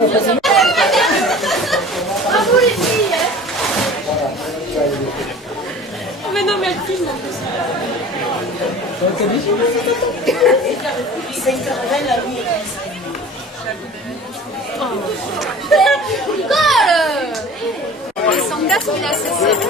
Bravo les filles. Oh mais non mais elle filme en plus. S'engage, il a assez serré.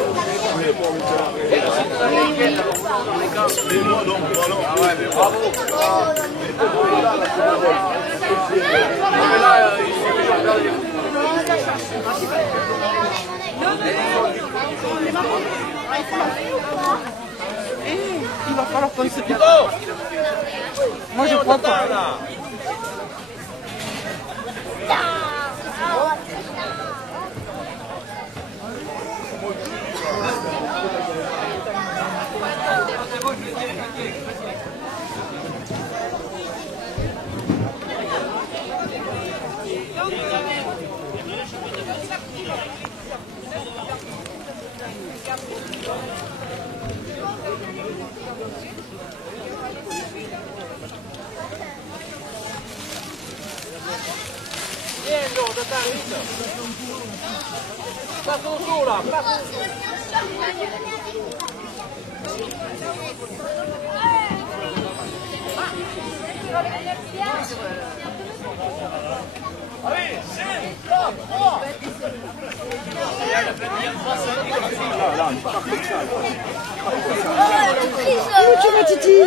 Il va falloir qu'on se dise. Moi je crois pas. Où tu vas, Titi?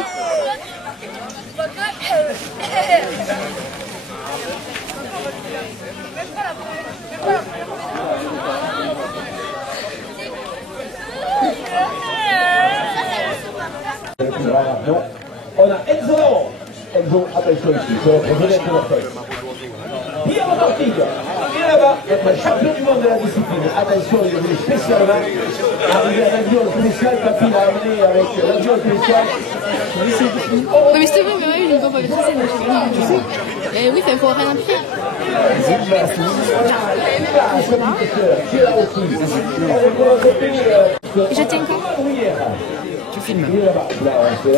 On a Enzo. Enzo, attention ici, c'est notre vedette de l'orchestre. Pierre Martig, et là-bas, notre champion du monde de la discipline. Attention, il est venu spécialement arriver à l'avion spécial quand il a amené avec l'avion spécial. Oui, mais s'il te plaît, mais ouais, ils nous ont pas maîtrisé, donc je sais. Eh oui, il faut rien appuyer. Et je tiens quand? Tu filmes. Tu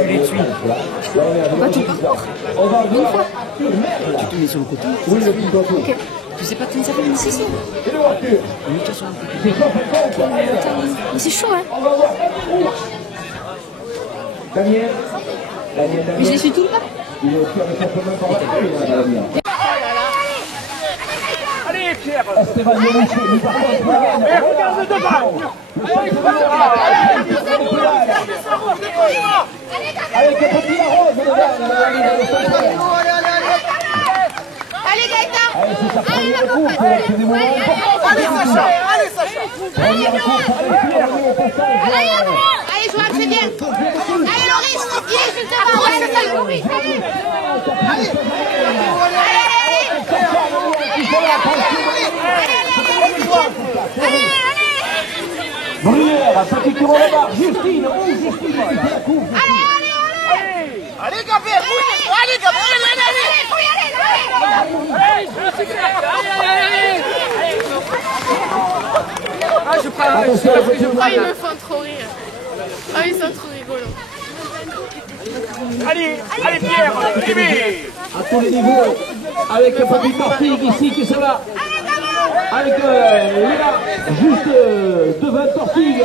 les suis. Pas tout parcours. Une fois. Tu te mets sur le côté. Ok. Tu sais pas tenir ça fait une session. Mets-toi sur le côté. Mais c'est chaud, hein. Mais je les suis tout le temps. Allez Pierre. Mais regarde devant. Avec le petit Rose. Allez Gaëtan. Allez, c'est sa première course. Allez Sacha. Allez Sacha. Allez Joël, c'est bien. Allez Loris, il est juste devant. Ouais, c'est ça Loris. Allez. Bruyère, petit tour au bar, Justine, Justine, la course. Allez Gabriel. Allez Gabriel, Ah, je prends. Ah, ils me font trop rire. Ah, ils sont trop rigolos. Allez Pierre, à tous les niveaux, avec le petit Torpig ici qui se va. Avec Léa, juste devant Torpig.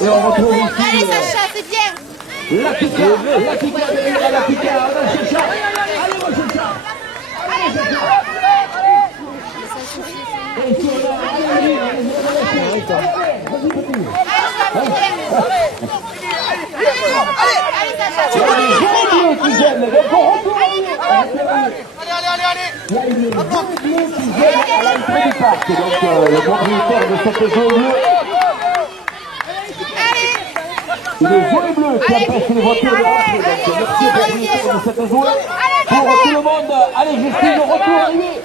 Et on retrouve ici. Allez Sacha, c'est bien. La Picard, la Picard, allez Sacha. Allez mon Sacha. Allez Sacha. Et sur la... Allez Sacha. C'est les bleus qui viennent, donc on retourne. Allez. Il y a une zone bleue qui vient à l'entrée du parc, donc le propriétaire de cette zone bleue. C'est le volet bleu qui empêche les voitures de rentrer, donc merci au propriétaire de cette zone. Pour tout le monde, allez Justine, au retour, arrivez.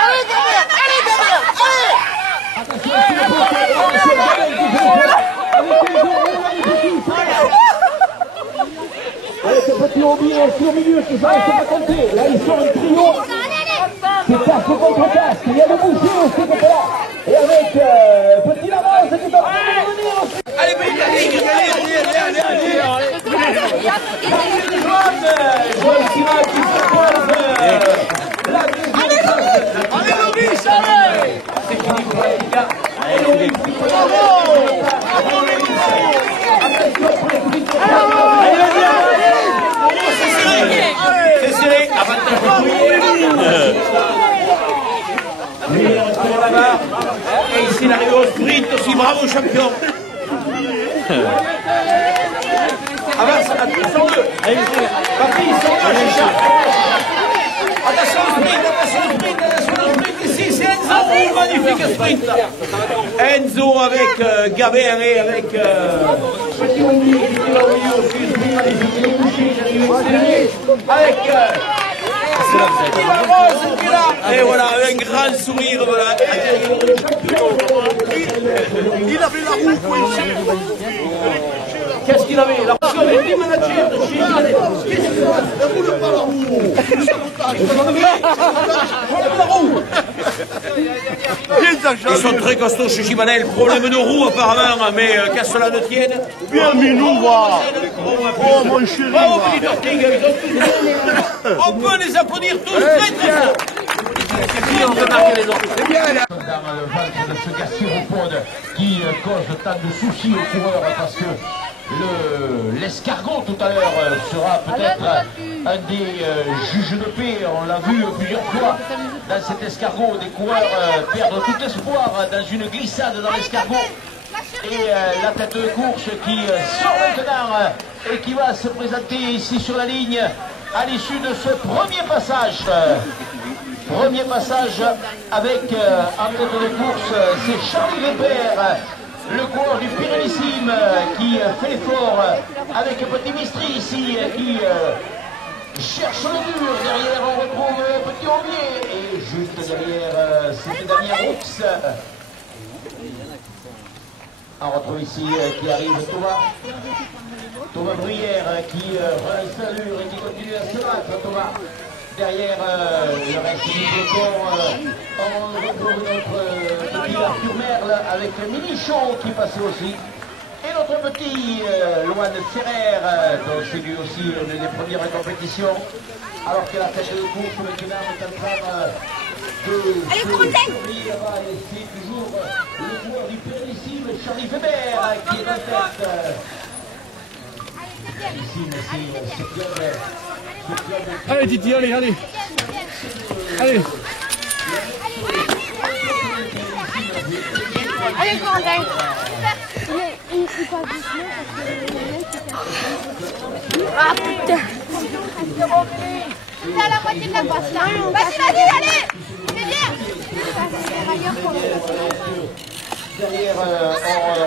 Allez Gabriel. Attention, c'est le poteau, attention, Gabriel qui fait le faire. Avec les autres, avec ce petit hobby aussi au milieu qui ne s'arrête pas compter. Là, ils sont en trio. C'est casque contre casque. Il y a le boucher aussi qui est là. Et avec petit Lavance qui est en train de revenir aussi. Allez, allez. bravo champion. Avance, sors-le. Papi, sors-le, Chicha. Attention au sprint, attention au sprint, attention au sprint. Ici, c'est Enzo, magnifique sprint. Enzo avec Gabin et avec Petit Wendy qui est là au milieu aussi, sprint magnifique. Avec Rose qui est là. Et voilà, un grand sourire, voilà. Il avait la roue coincée. Qu'est-ce qu'il avait? La roue avec les managers. Qu'est-ce qu'il a? Ne roule pas la roue. La roue. Bien, Ils sont très costauds chez Gibanel. Problème de roue apparemment, mais qu'à cela ne tienne. bien, Minou, va. Oh, mon chéri, Bravo, va. Petit Torting. On peut les applaudir tous très très fort. Dans le ventre de ce gastéropode qui cause tant de soucis aux coureurs parce que l'escargot tout à l'heure sera peut-être un des juges de paix. On l'a vu plusieurs fois dans cet escargot, des coureurs perdent tout espoir dans une glissade dans l'escargot. Et la tête de course qui sort maintenant et qui va se présenter ici sur la ligne à l'issue de ce premier passage. Premier passage avec en tête de course, c'est Charlie Lepère, le coureur du Pyrénéissime qui fait l'effort avec Petit Mistri ici qui cherche le mur. Derrière on retrouve Petit Aubier et juste derrière c'est Damien Roux. On retrouve ici qui arrive Thomas Bruyère qui rend l'allure et qui continue à se battre. Thomas. Derrière le reste du peloton, on retrouve notre petit Arthur Merle avec Minichon qui passait aussi. Et notre petit Loan Ferrer, dont c'est lui aussi une des premières compétitions. Alors que la tête de course maintenant est en train de... Allez, Corentin! C'est toujours le joueur du Pyrénéissime, Charlie Weber, qui est en tête. Ici, c'est Allez, Titi, allez, allez. Allez. Allez, Corentin! Ah putain! C'est à la moitié de la passe là! Vas-y, allez! C'est bien! Derrière, on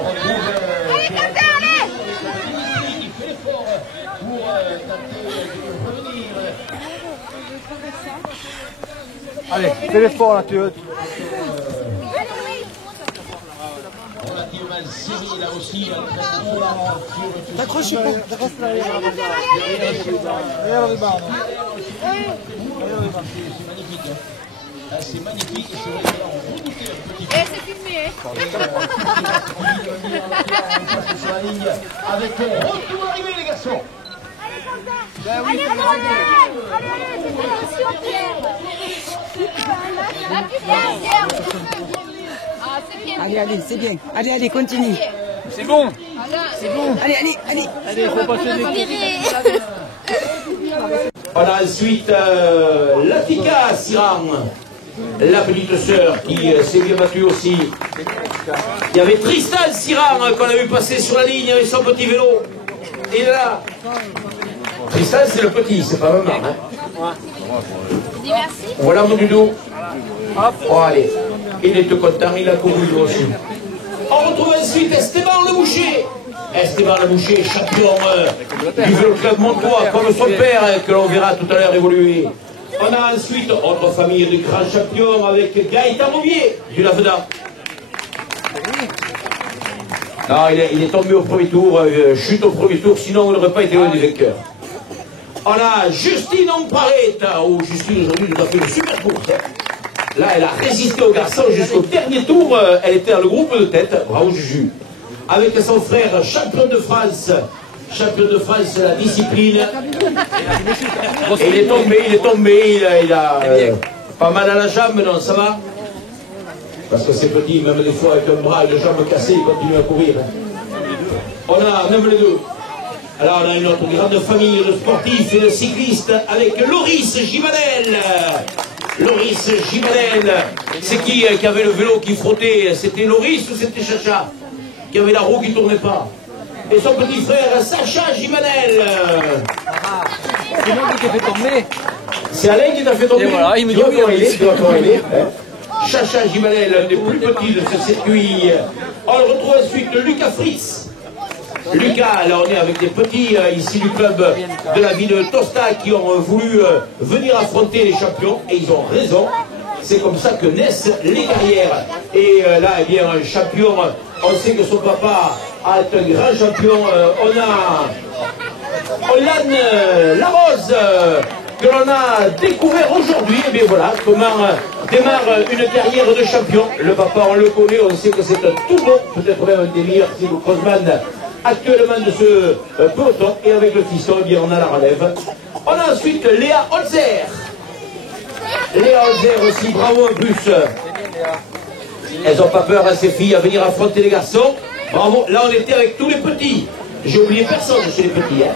retrouve... Allez, Quentin, allez! qui fait l'effort pour tenter de revenir. Allez, fais l'effort là, tu veux. Relativement serré là aussi. T'accrochez pas, reste là. C'est magnifique. C'est magnifique et c'est vrai que là on redoutait un petit peu. Et c'est filmé, Sur la ligne avec retour arrivé les garçons. Allez, c'est bien. Allez, allez, c'est bien. Allez, allez, continue. C'est bon. Allez, allez, allez. Allez, faut passer des... On a ensuite Latika Siran, la petite sœur qui s'est bien battue aussi. Il y avait Tristan Siran qu'on a vu passer sur la ligne avec son petit vélo. Et là, Tristan c'est le petit, c'est pas maman. Hein. Dis merci. Voilà mon doudou. Oh allez, il est tout content, il a couru lui aussi. On retrouve ensuite Esteban Le Boucher. Esteban Le Boucher, champion du vélo club Montois, comme son père, que l'on verra tout à l'heure évoluer. On a ensuite autre famille de grands champions avec Gaëtan Rouvier du Laveda. Non, il est tombé au premier tour, chute au premier tour, sinon il n'aurait pas été loin des vainqueurs. On a Justine Ompareta, où Justine aujourd'hui nous a fait une super course. Là, elle a résisté aux garçons jusqu'au dernier tour, elle était dans le groupe de tête, bravo Juju. Avec son frère, champion de France, la discipline. Et il est tombé, il a pas mal à la jambe, non, ça va? Parce que c'est petit, même des fois avec un bras et une jambe cassée, il continue à courir. On a même les deux. Alors on a une autre grande famille de sportifs et de cyclistes avec Loris Gibanel. Loris Gibanel, c'est qui avait le vélo qui frottait? C'était Loris ou c'était Chacha? qui avait la roue qui ne tournait pas. Et son petit frère Sacha Gimanel. C'est moi qui t'ai fait tomber. C'est Alain qui t'a fait tomber. Et voilà, il me dit oui, tu dois Sacha Gimanel, l'un des plus petits de ce circuit. On le retrouve ensuite Lucas Fritz. Lucas, là on est avec des petits ici du club de la ville de Tosta qui ont voulu venir affronter les champions et ils ont raison. C'est comme ça que naissent les carrières. Et là, eh bien, un champion, on sait que son papa est un grand champion. On a Olan Larose que l'on a découvert aujourd'hui. Et bien voilà comment démarre une carrière de champion. Le papa, on le connaît, on sait que c'est un tout bon, peut-être même un des meilleurs cyclo-crossman actuellement de ce peloton. Et avec le fiston, eh bien, on a la relève. On a ensuite Léa Holzer. Léa Holzer aussi, bravo en plus. Elles n'ont pas peur, hein, ces filles, à venir affronter les garçons. Bravo, là on était avec tous les petits. J'ai oublié personne chez les petits. Hein.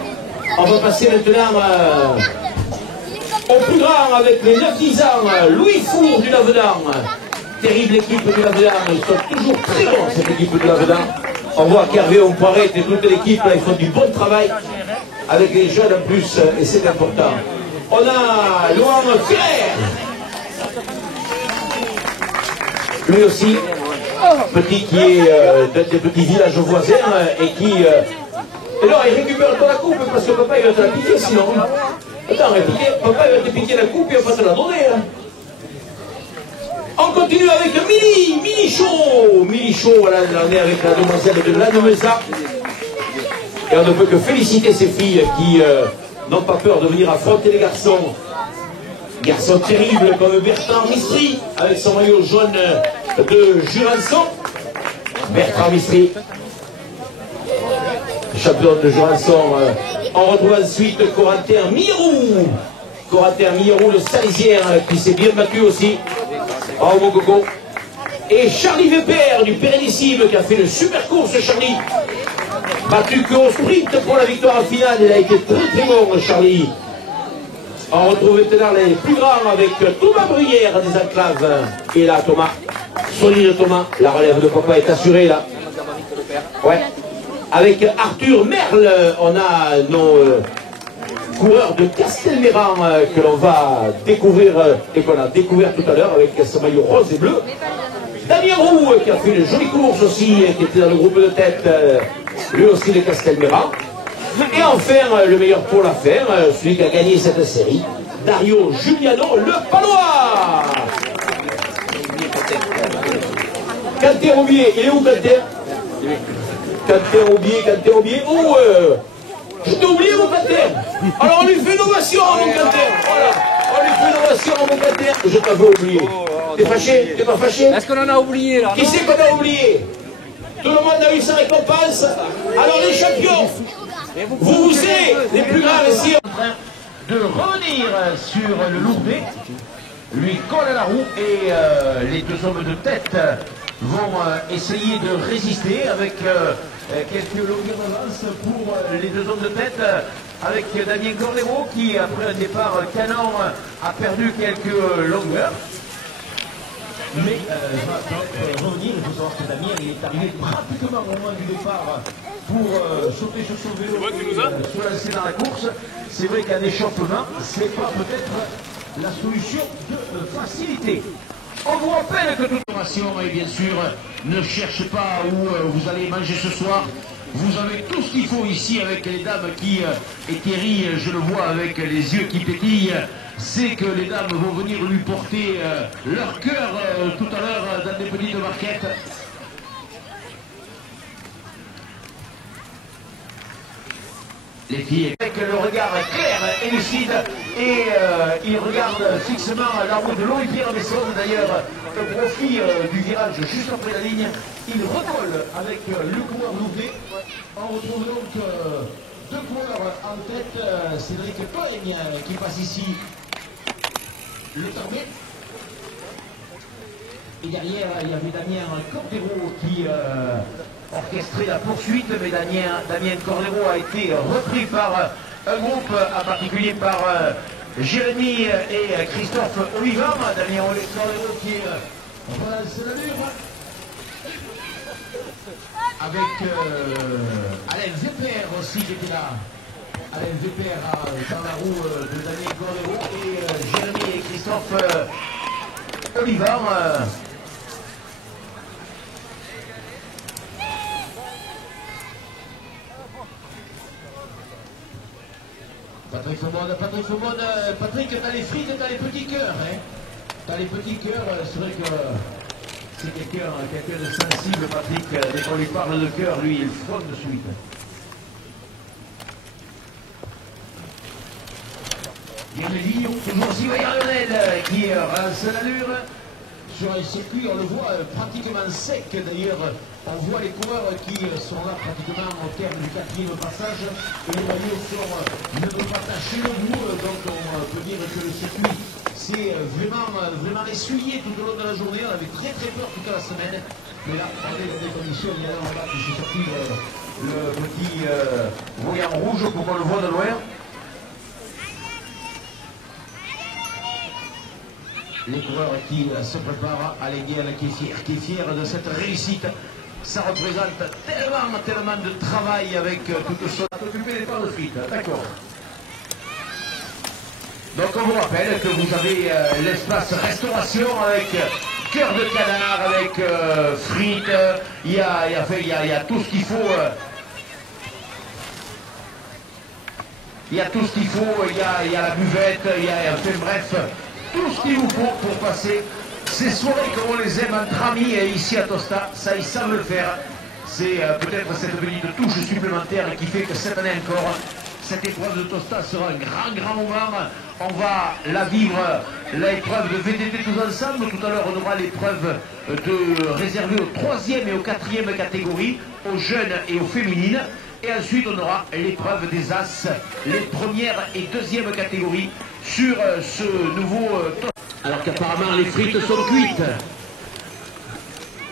On va passer maintenant au plus grand avec les 9-10 ans, Louis Four du Lavedan. Terrible équipe du Lavedan, ils sont toujours très bons cette équipe du Lavedan. On voit qu'Hervé Ompoiret et toute l'équipe, là, ils font du bon travail avec les jeunes en plus, et c'est important. On a Laurent Ferrer. Lui aussi, petit qui est d'un des petits villages voisins et qui... Et alors il récupère la coupe parce que papa il va te la piquer sinon. Attends, papa il va te piquer la coupe et il va pas te la donner. Hein. On continue avec Mini Chaud, voilà, on est avec la demoiselle de Lannemeza. Et on ne peut que féliciter ces filles qui n'ont pas peur de venir affronter les garçons. Garçon terrible comme Bertrand Mistry avec son maillot jaune de Jurançon. Bertrand Mistry, champion de Jurançon. On retrouve ensuite Corentin Mirou. Corentin Mirou, le Salésien, qui s'est bien battu aussi. Bravo mon coco. Et Charlie Weber du Pérenissime qui a fait une super course, Charlie. Battu qu'au sprint pour la victoire finale. Il a été très bon, Charlie. On retrouve maintenant les plus grands avec Thomas Bruyère des Enclaves. Et là, Thomas, solide Thomas, la relève de papa est assurée là. Ouais. Avec Arthur Merle, on a nos coureurs de Castelméran que l'on va découvrir et qu'on a découvert tout à l'heure avec ce maillot rose et bleu. Damien Roux qui a fait une jolie course aussi, qui était dans le groupe de tête, lui aussi de Castelméran. Et enfin, le meilleur pour la faire, celui qui a gagné cette série, Dario Giuliano, le Palois. Quentin Aubier, il est où Quentin? Quentin Aubier, oh, je t'ai oublié mon Quentin. Alors on lui fait une ovation mon Quentin, voilà, on lui fait une ovation mon Quentin. Je t'avais oublié. T'es fâché? T'es pas fâché? Est-ce qu'on en a oublié là? Qui c'est qu'on a oublié? Tout le monde a eu sa récompense. Alors les champions, vous êtes les plus grands ici. En train de revenir sur le Lourdet, lui colle à la roue et les deux hommes de tête vont essayer de résister avec quelques longueurs d'avance pour les deux hommes de tête, avec Damien Corlero qui après un départ canon a perdu quelques longueurs. Mais va revenir, il faut savoir que Damien il est arrivé pratiquement au moment du départ pour sauter sur son vélo et se lancer dans la course. C'est vrai qu'un échauffement, c'est pas peut-être la solution de facilité. On vous rappelle que toute formation, et bien sûr, ne cherche pas où vous allez manger ce soir. Vous avez tout ce qu'il faut ici avec les dames qui, et Thierry, je le vois avec les yeux qui pétillent, c'est que les dames vont venir lui porter leur cœur tout à l'heure dans des petites barquettes. Les filles avec le regard clair et lucide et ils regardent fixement la route de Louis-Pierre Bessonne. D'ailleurs, au profit du virage juste après la ligne, il recolle avec le coureur Louvet. On retrouve donc deux coureurs en tête, Cédric Coigne qui passe ici le Tarbet. Et derrière, il y avait Damien Cordero qui orchestrait la poursuite, mais Damien Cordero a été repris par un groupe, en particulier par Jérémy et Christophe Olivan. Damien Cordero qui relance l'allure. avec Alain Zepper aussi qui était là. Alain Zepper dans la roue de Daniel Cordero et Jérémy et Christophe Olivan. Patrick Faumone, Patrick, t'as les frites, t'as les petits cœurs, hein. T'as les petits cœurs, c'est vrai que c'est quelqu'un de sensible, Patrick. Dès qu'on lui parle de cœur, lui, il fronde de suite. Guermélio, toujours aussi voyant Lionel, qui rance l'allure. Sur un circuit, on le voit pratiquement sec d'ailleurs. On voit les coureurs qui sont là pratiquement au terme du 4e passage. Et les maillots ne peuvent pas tâcher le bout. Donc on peut dire que le circuit s'est vraiment essuyé tout au long de la journée. On avait très peur toute la semaine. Mais là, on est dans des conditions. Il y a là en bas qui s'est sorti le petit voyant rouge pour qu'on le voit de loin. Les coureurs qui se préparent à l'Aiguienne, qui est fier de cette réussite. Ça représente tellement de travail avec toute chose. T'occuper des pains de frites, d'accord. Donc on vous rappelle que vous avez l'espace restauration avec cœur de canard, avec frites, il y a tout ce qu'il faut. Il y a tout ce qu'il faut, il y a la buvette, enfin bref. Tout ce qu'il vous faut pour passer ces soirées comme on les aime entre amis et ici à Tosta, ça ils savent le faire. C'est peut-être cette petite touche supplémentaire qui fait que cette année encore, cette épreuve de Tosta sera un grand moment. On va la vivre, l'épreuve de VTT tous ensemble. Tout à l'heure on aura l'épreuve réservée aux 3e et aux 4e catégories, aux jeunes et aux féminines. Et ensuite on aura l'épreuve des As, les 1re et 2e catégories sur ce nouveau alors qu'apparemment les frites sont cuites.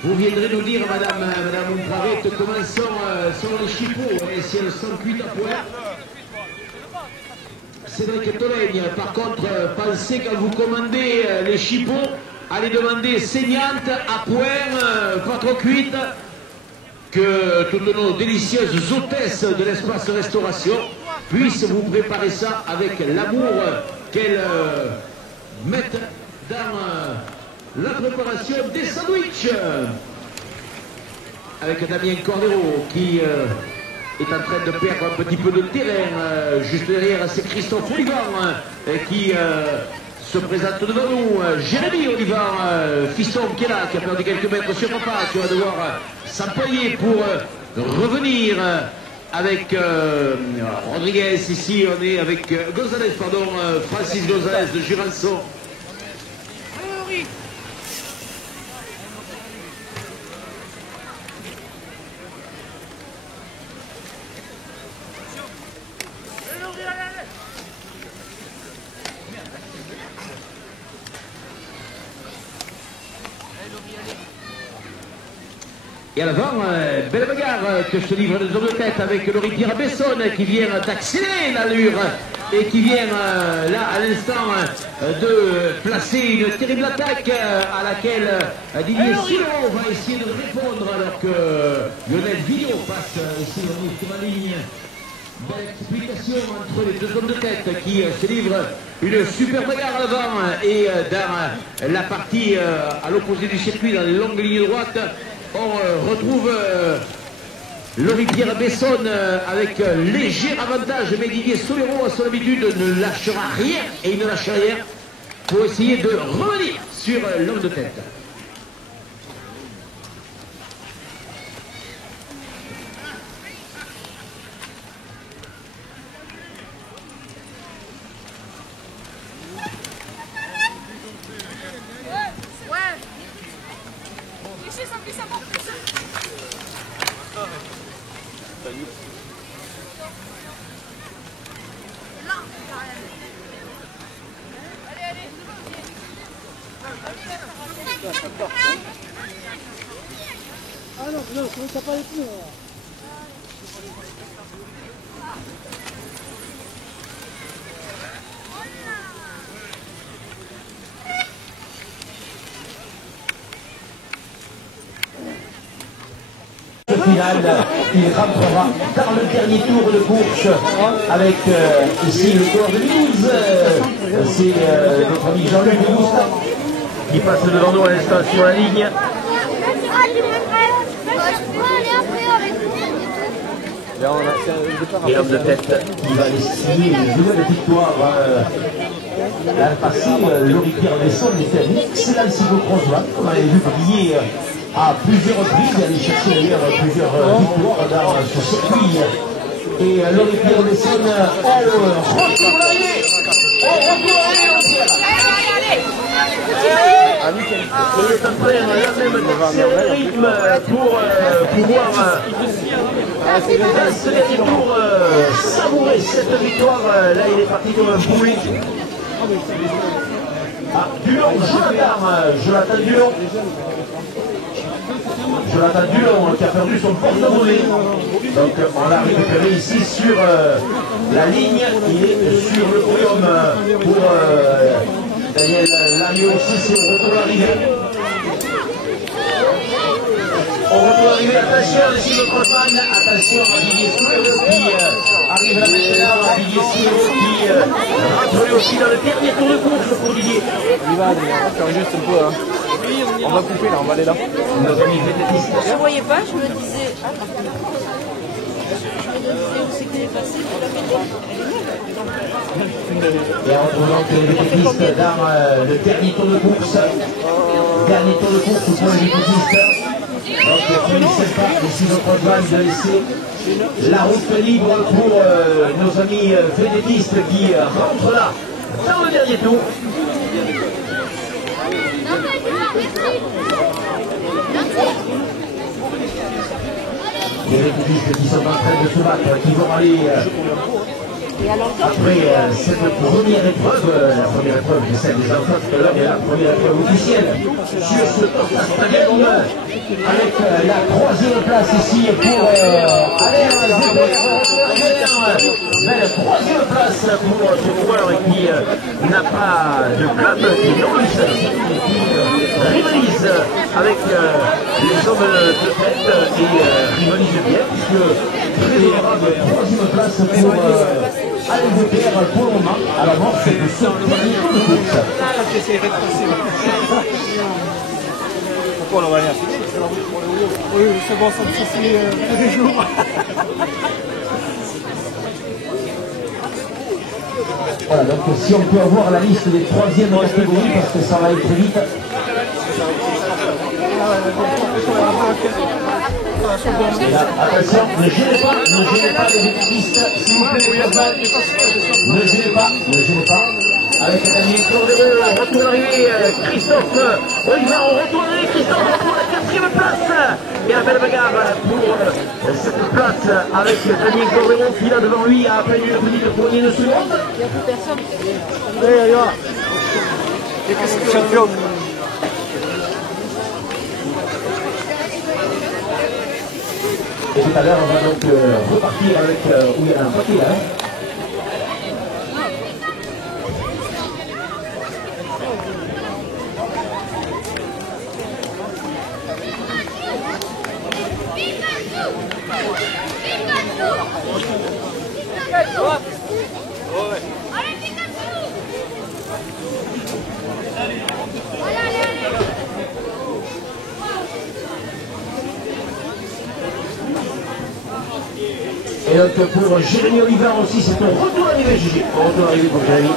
Vous viendrez nous dire, Madame Montparette, comment sont les chipots et si elles sont cuites à point. Cédric Tolègne, par contre, pensez quand vous commandez les chipots, allez demander saignantes, à point, pas trop cuites, que toutes nos délicieuses hôtesses de l'espace restauration puissent vous préparer ça avec l'amour qu'elles mettent dans la préparation des sandwichs. Avec Damien Cordero qui est en train de perdre un petit peu de terrain. Juste derrière, c'est Christophe Olivan qui se présente devant nous. Jérémy Olivan, fiston qui est là, qui a perdu quelques mètres sur papa, qui va devoir s'employer pour revenir avec Rodriguez. Ici on est avec Gonzalez, pardon, Francis Gonzalez de Jurançon. Et à l'avant, belle bagarre que se livre les hommes de tête avec Laurie Pierre Besson qui vient d'accélérer l'allure et qui vient là à l'instant de placer une terrible attaque à laquelle Didier Silo va essayer de répondre alors que Lionel Villot passe ici sur la ligne. Belle explication entre les deux hommes de tête qui se livrent une super bagarre à l'avant et dans la partie à l'opposé du circuit, dans les longues lignes droites. On retrouve Laurie Pierre Besson avec léger avantage, mais Didier Solero à son habitude ne lâchera rien et il ne lâche rien pour essayer de revenir sur l'homme de tête. Ah non, ça pas les pneus. final, il rentrera dans le dernier tour de course avec ici le coureur de Mulhouse, c'est notre ami Jean-Luc Auguste qui passe devant nous à l'instant sur la ligne. Et l'homme de tête qui va aller signer une nouvelle victoire. L'année passée, Laurie-Pierre Besson était un excellent cyclo-crossman. On avait vu briller à plusieurs reprises, aller chercher d'ailleurs plusieurs victoires dans ce circuit. Et Laurie-Pierre Besson, retour l'arrivée. Il est en train là-même d'accélérer le rythme pour pouvoir dans ce dernier tour savourer cette victoire. Là, il est parti comme un poulet. Ah, Dulon, Jonathan Dulon. Jonathan Dulon qui a perdu son porte-monnaie. Donc on l'a récupéré ici sur la ligne. Il est sur le podium pour Daniel Larieux aussi, c'est au retour d'arrivée. Au retour d'arrivée, attention, le cyclo-crossman, attention à Didier Souleau qui arrive là maintenant, à Didier Souleau qui rentre lui aussi dans le dernier tour de course pour Didier. Il va, Adrien, on va faire juste un peu. Hein. On va couper là, on va aller là. Nos amis vététistes. Je ne voyais pas, je me disais. Où c'est qu'elle est passée. Et on retrouve donc les vététistes dans le dernier tour de course. Dernier tour de course pour les vététistes. Donc finissez pas les cyclo-crossman de laisser la route libre pour nos amis vététistes qui rentrent là dans le dernier tour. Les vététistes qui sont en train de se battre, qui vont aller après cette première épreuve, la première épreuve de celle des enfants tout à l'heure, et la première épreuve officielle sur ce Tosta Stadium, avec la troisième place ici pour Alain Zébert. La troisième place pour ce coureur qui n'a pas de club, qui est Norris, qui rivalise avec les hommes de tête et rivalise bien, puisque préférable troisième place pour Alain Zébert pour le moment, à l'avance de ce dernier tour de course. Pourquoi on va aller à oui, c'est bon, ça me suffit tous les jours. Voilà, donc si on peut avoir la liste des troisièmes catégories, parce que ça va aller très vite. Là, attention, ne gênez pas les vététistes, s'il vous plaît, ne gênez pas. Avec Daniel Cordereau, retour d'arrivée, Christophe Oliva, on retourne d'arrivée, Christophe pour la quatrième place. Et la belle bagarre pour cette place avec Daniel Cordereau qui là devant lui a à peine une petite poignée de secondes. Il n'y a plus personne. Allez, là. Et qu'est-ce que champion? Et tout à l'heure, on va donc repartir avec où il y a un papier là. Et donc pour Jérémy Oliver aussi, c'est un retour d'arrivée, Gigi. Retour d'arrivée pour Jérémy.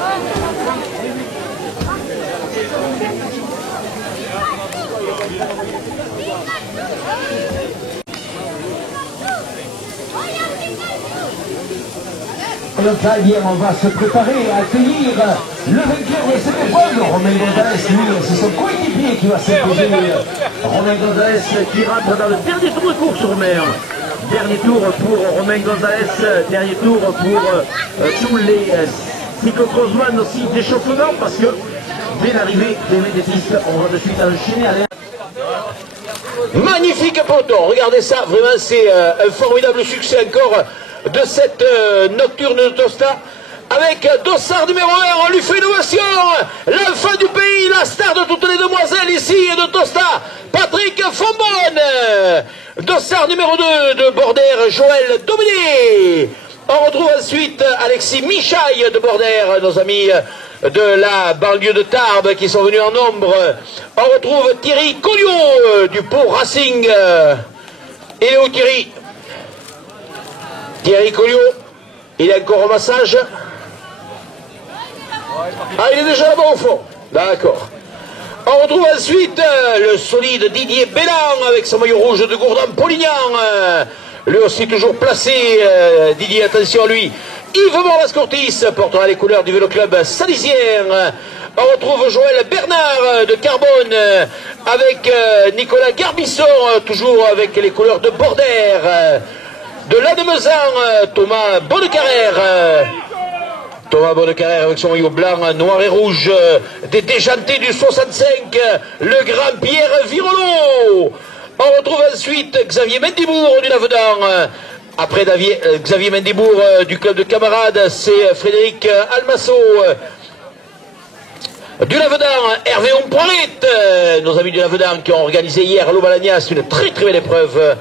Et donc là, bien, on va se préparer à accueillir le vainqueur de cette épreuve. Romain Gonzalez, lui, c'est son coéquipier qui va s'imposer. Romain Gonzalez qui rentre dans le dernier tour de course sur mer. Dernier tour pour Romain Gonzalez, dernier tour pour tous les cyclo-crossman aussi d'échauffement, parce que dès l'arrivée des vététistes, on va de suite enchaîner à l'air. Magnifique peloton, regardez ça, vraiment c'est un formidable succès encore de cette nocturne de Tosta. Avec Dossard numéro 1, on lui fait une ovation, l'enfant du pays, la star de toutes les demoiselles ici de Tosta, Patrick Fombonne. Dossard numéro 2 de Bordère, Joël Dominé. On retrouve ensuite Alexis Michaille de Bordère, nos amis de la banlieue de Tarbes qui sont venus en nombre. On retrouve Thierry Colliot du Pau Racing. Et où Thierry? Thierry Colliot, il est encore au massage. Ah, il est déjà là-bas au fond. D'accord. On retrouve ensuite le solide Didier Bellan avec son maillot rouge de Gourdon-Polignan. Lui aussi toujours placé. Didier, attention à lui. Yves Morlas-Cortis portera les couleurs du vélo club salisien. On retrouve Joël Bernard de Carbone avec Nicolas Garbisson, toujours avec les couleurs de Bordère. De Lannemezan, Thomas Bonnecarrère. Thomas Bonnecarrère avec son maillot blanc, noir et rouge, des déjantés du 65, le grand Pierre Virolo. On retrouve ensuite Xavier Mendibourg du Lavedan. Après Xavier Mendibourg du club de camarades, c'est Frédéric Almasso du Lavedan. Hervé Ompoiret, nos amis du Lavedan qui ont organisé hier à l'Aubalagnas une très très belle épreuve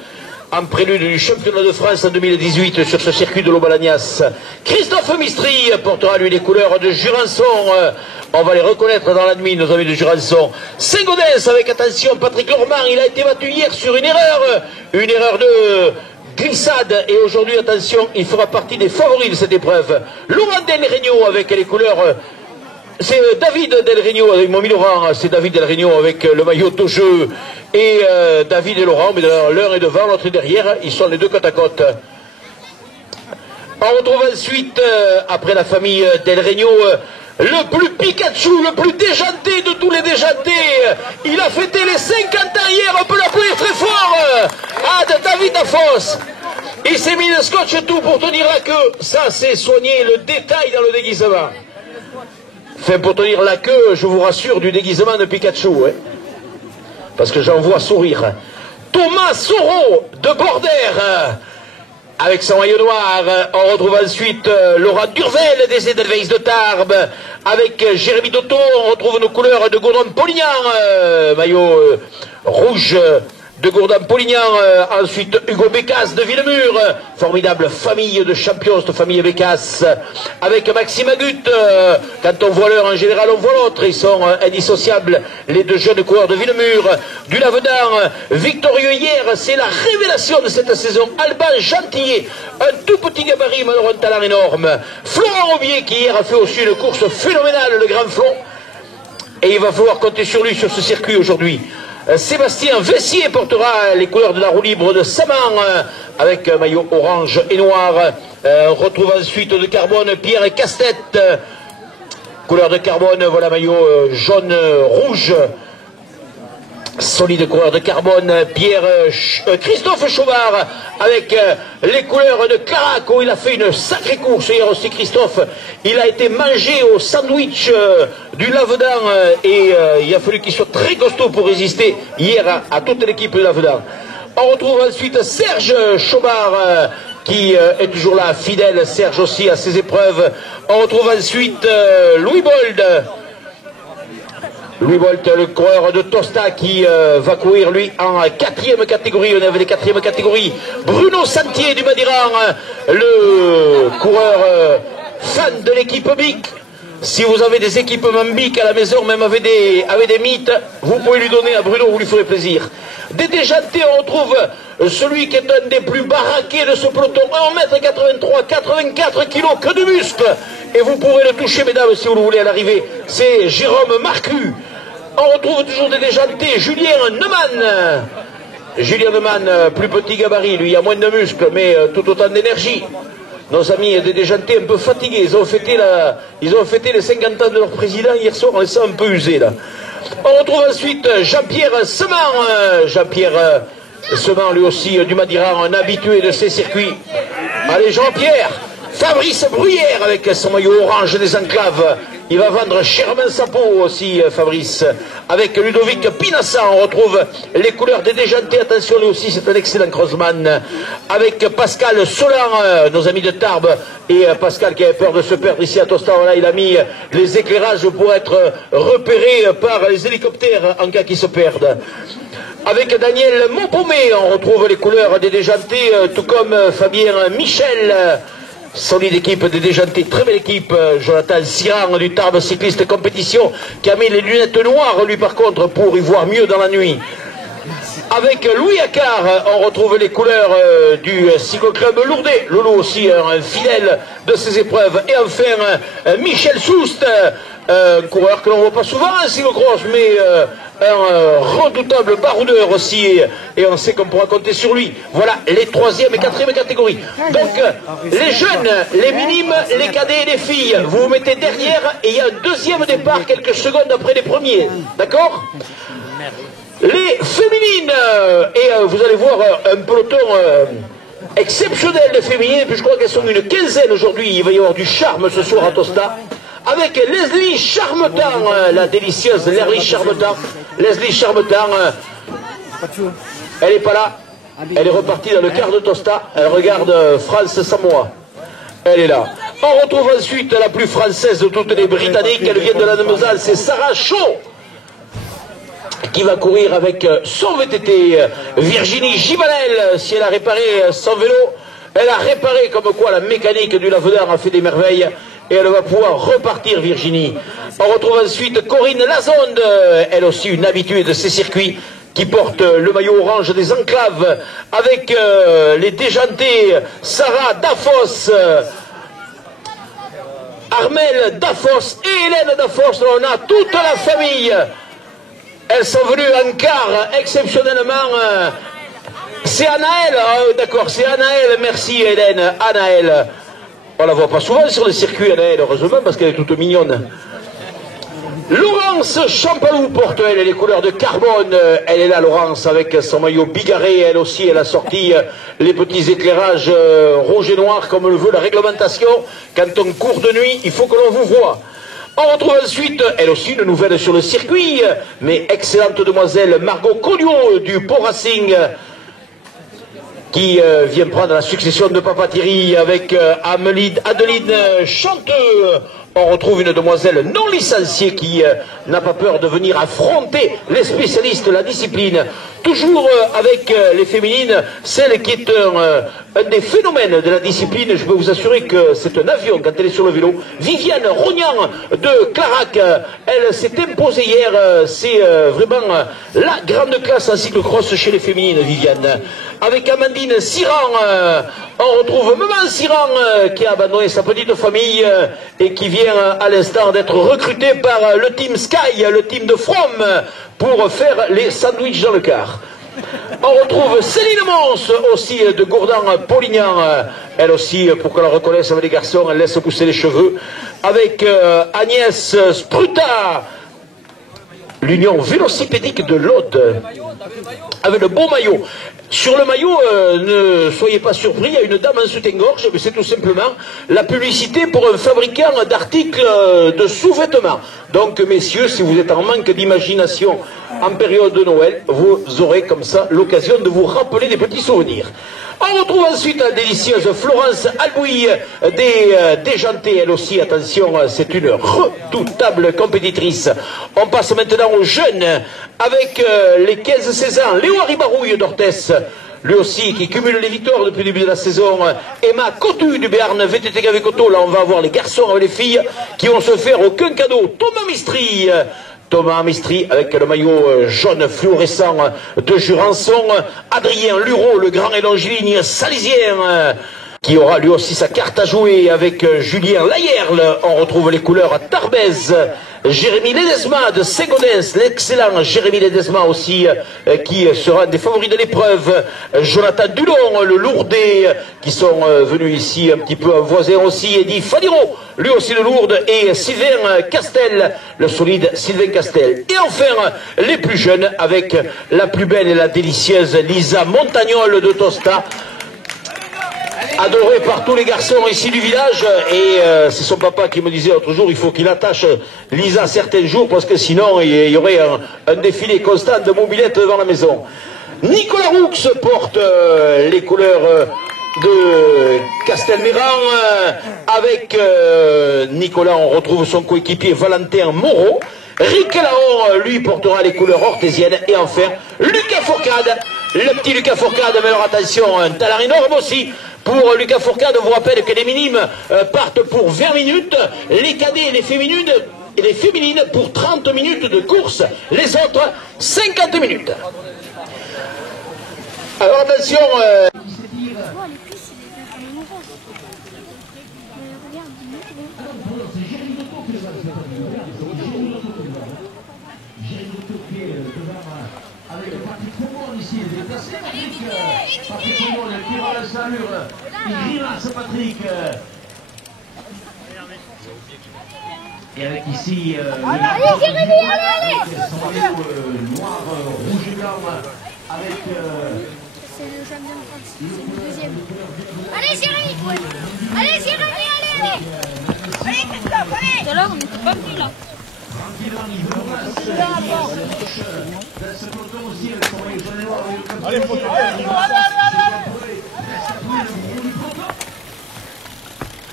en prélude du championnat de France en 2018 sur ce circuit de l'Aubalagnas. Christophe Mistry portera lui les couleurs de Jurançon. On va les reconnaître dans l'admin, nos amis de Jurançon. Saint-Gaudens avec, attention, Patrick Lormand, il a été battu hier sur une erreur de glissade. Et aujourd'hui, attention, il fera partie des favoris de cette épreuve. Laurent Del Regno avec les couleurs... C'est David Del Regno, ils m'ont mis Laurent, c'est David Del Regno avec le maillot de jeu. Et David et Laurent, mais l'un est devant, l'autre est derrière, ils sont les deux côte à côte. On retrouve ensuite, après la famille Del Regno, le plus Pikachu, le plus déjanté de tous les déjantés. Il a fêté les 50 ans hier, on peut l'appeler très fort. De David Afos. Il s'est mis le scotch et tout pour tenir la queue. Ça, c'est soigner le détail dans le déguisement. Enfin, pour tenir la queue, je vous rassure, du déguisement de Pikachu. Hein, parce que j'en vois sourire. Thomas Soro de Bordère. Avec son maillot noir, on retrouve ensuite Laurent Durvel des Edelweiss de Tarbes. Avec Jérémy Dotto, on retrouve nos couleurs de Gourdon-Polignan. Maillot rouge de Gourdon-Polignan. Ensuite Hugo Bécasse de Villemur. Formidable famille de champions, cette famille Bécasse. Avec Maxime Agut. Quand on voit l'heure, en général, on voit l'autre. Ils sont indissociables, les deux jeunes coureurs de Villemur. Du Lavedan, victorieux hier, c'est la révélation de cette saison. Alban Gentillet, un tout petit gabarit, mais un talent énorme. Florent Aubier, qui hier a fait aussi une course phénoménale, le Grand Flon. Et il va falloir compter sur lui sur ce circuit aujourd'hui. Sébastien Vessier portera les couleurs de la roue libre de Saman avec maillot orange et noir. On retrouve ensuite de Carbone Pierre Castet, couleur de Carbone, voilà maillot jaune rouge. Solide coureur de Carbone, Christophe Chauvard avec les couleurs de Clarac, où il a fait une sacrée course hier aussi. Christophe, il a été mangé au sandwich du Lavedan et il a fallu qu'il soit très costaud pour résister hier à toute l'équipe du Lavedan. On retrouve ensuite Serge Chauvard qui est toujours là, fidèle, Serge aussi à ses épreuves. On retrouve ensuite Louis Bold. Louis Bolt, le coureur de Tosta qui va courir lui en 4e catégorie. On avait les 4e catégories. Bruno Santier du Madiran, le coureur fan de l'équipe BIC. Si vous avez des équipements BIC à la maison, même avec des mythes, vous pouvez lui donner à Bruno, vous lui ferez plaisir. Des déjantés, on retrouve celui qui est un des plus baraqués de ce peloton, 1m83, 84 kilos, que de muscles. Et vous pourrez le toucher, mesdames, si vous le voulez à l'arrivée. C'est Jérôme Marcu. On retrouve toujours des déjantés, Julien Neumann. Julien Neumann, plus petit gabarit, lui, il a moins de muscles, mais tout autant d'énergie. Nos amis des déjantés un peu fatigués, ils ont fêté les 50 ans de leur président hier soir, on les sent un peu usés là. On retrouve ensuite Jean-Pierre Seman. Jean-Pierre Seman, lui aussi du Madiran, un habitué de ces circuits. Allez Jean-Pierre. Fabrice Bruyère avec son maillot orange des enclaves. Il va vendre chèrement sa peau aussi, Fabrice. Avec Ludovic Pinassa, on retrouve les couleurs des déjantés. Attention, lui aussi, c'est un excellent crossman. Avec Pascal Solan, nos amis de Tarbes. Et Pascal qui avait peur de se perdre ici à Tostan. Là, il a mis les éclairages pour être repéré par les hélicoptères en cas qu'ils se perdent. Avec Daniel Maupomé, on retrouve les couleurs des déjantés, tout comme Fabien Michel. Solide équipe des déjantés, très belle équipe. Jonathan Siran du Tarbes Cycliste Compétition qui a mis les lunettes noires, lui par contre, pour y voir mieux dans la nuit. Avec Louis Accard, on retrouve les couleurs du cycloclub Lourdes. Lolo aussi, un fidèle de ses épreuves. Et enfin, Michel Soust, un coureur que l'on ne voit pas souvent en cyclocross, mais un redoutable baroudeur aussi. Et on sait qu'on pourra compter sur lui. Voilà les 3e et 4e catégories. Donc, les jeunes, les minimes, les cadets et les filles, vous vous mettez derrière et il y a un deuxième départ quelques secondes après les premiers. D'accord ? Les féminines, et vous allez voir un peloton exceptionnel de féminines, puis je crois qu'elles sont une quinzaine aujourd'hui, il va y avoir du charme ce soir à Tosta, avec Leslie Charmetan, la délicieuse Leslie Charmetan. Leslie Charmetan, elle n'est pas là, elle est repartie dans le quart de Tosta, elle regarde France Samoa, elle est là. On retrouve ensuite la plus française de toutes les Britanniques, elle vient de la Nemeuzal, c'est Sarah Shaw, qui va courir avec son VTT. Virginie Gibanel, si elle a réparé son vélo, elle a réparé comme quoi la mécanique du Lavedar a fait des merveilles et elle va pouvoir repartir, Virginie. On retrouve ensuite Corinne Lazonde, elle aussi une habituée de ces circuits, qui porte le maillot orange des enclaves avec les déjantés Sarah Dafos, Armel Dafos et Hélène Dafos. On a toute la famille. Elles sont venues en quart exceptionnellement. C'est Anaël, d'accord, c'est Anaël, merci Hélène, Anaël. On la voit pas souvent sur le circuit, Anaël, heureusement, parce qu'elle est toute mignonne. Laurence Champalou porte, elle, les couleurs de carbone. Elle est là, Laurence, avec son maillot bigarré. Elle aussi, elle a sorti les petits éclairages rouge et noir, comme le veut la réglementation. Quand on court de nuit, il faut que l'on vous voit. On retrouve ensuite, elle aussi, une nouvelle sur le circuit, mais excellente demoiselle Margot Cognon du Pau Racing, qui vient prendre la succession de Papa Thierry avec Adeline Chanteux. On retrouve une demoiselle non licenciée qui n'a pas peur de venir affronter les spécialistes de la discipline. Toujours avec les féminines, celle qui est un des phénomènes de la discipline. Je peux vous assurer que c'est un avion quand elle est sur le vélo. Viviane Rognan de Clarac, elle s'est imposée hier. C'est vraiment la grande classe en cyclocross chez les féminines, Viviane. Avec Amandine Siran, on retrouve Maman Siran qui a abandonné sa petite famille et qui vient à l'instant d'être recrutée par le team Sky, le team de From, pour faire les sandwichs dans le car. On retrouve Céline Mons, aussi de Gourdin-Polignan, elle aussi, pour qu'on la reconnaisse avec les garçons, elle laisse pousser les cheveux. Avec Agnès Spruta, l'Union Vélocipédique de l'Aude, avec le beau maillot. Sur le maillot, ne soyez pas surpris, il y a une dame en soutien-gorge, mais c'est tout simplement la publicité pour un fabricant d'articles de sous-vêtements. Donc, messieurs, si vous êtes en manque d'imagination en période de Noël, vous aurez comme ça l'occasion de vous rappeler des petits souvenirs. On retrouve ensuite la délicieuse Florence Albouy des déjantés, elle aussi, attention, c'est une redoutable compétitrice. On passe maintenant aux jeunes avec les 15-16 ans. Léo Haribarouille d'Orthès, lui aussi qui cumule les victoires depuis le début de la saison. Emma Cotu du Béarn, VTT Gavé Coteau, là on va avoir les garçons avec les filles qui vont se faire aucun cadeau. Thomas Mistry avec le maillot jaune fluorescent de Jurançon. Adrien Lureau, le grand et longiligne salésien, qui aura lui aussi sa carte à jouer avec Julien Layerle. On retrouve les couleurs à Tarbès. Jérémy Ledesma de Ségodens, l'excellent Jérémy Ledesma aussi, qui sera un des favoris de l'épreuve. Jonathan Dulon, le Lourdais, qui sont venus ici un petit peu voisins aussi. Eddy Faniro, lui aussi de Lourdes, et Sylvain Castel, le solide Sylvain Castel. Et enfin, les plus jeunes, avec la plus belle et la délicieuse Lisa Montagnol de Tosta, adoré par tous les garçons ici du village, et c'est son papa qui me disait l'autre jour, il faut qu'il attache Lisa certains jours parce que sinon il y aurait un défilé constant de mobilettes devant la maison. Nicolas Roux porte les couleurs de Castelmayran. Avec Nicolas, on retrouve son coéquipier Valentin Moreau. Rick Lahore, lui, portera les couleurs orthésiennes. Et enfin, Lucas Fourcade, le petit Lucas Fourcade. Mais alors attention, un talent énorme aussi pour Lucas Fourcade. On vous rappelle que les minimes partent pour 20 minutes, les cadets et les féminines pour 30 minutes de course, les autres 50 minutes. Alors attention... Avec Patrick Foucault ici, déplacé Patrick Foucault qui va la salure, il grimace Patrick. Et avec ici son maillot noir, rouge et blanc, avec... C'est le champion de France, c'est le deuxième. Allez Jérémy, allez Jérémy, allez. Allez Christophe, allez. Tout à l'heure on n'était pas venus là. Allez, faut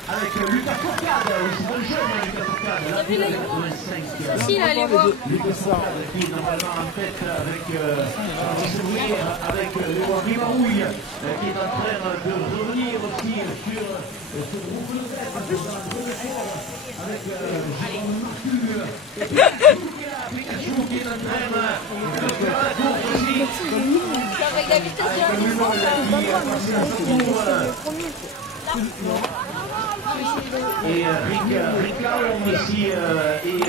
avec Lucas Fourcade, c'est un jeune Lucas Fourcade, Facile à aller voir. Lucas Fourcade qui est normalement en tête avec Léo Rimarouille qui est en train de revenir aussi sur ce groupe de tête avec Jérôme Marcu, Pikachu qui est en train de faire la course aussi. Avec la vitesse de et Ricard aussi et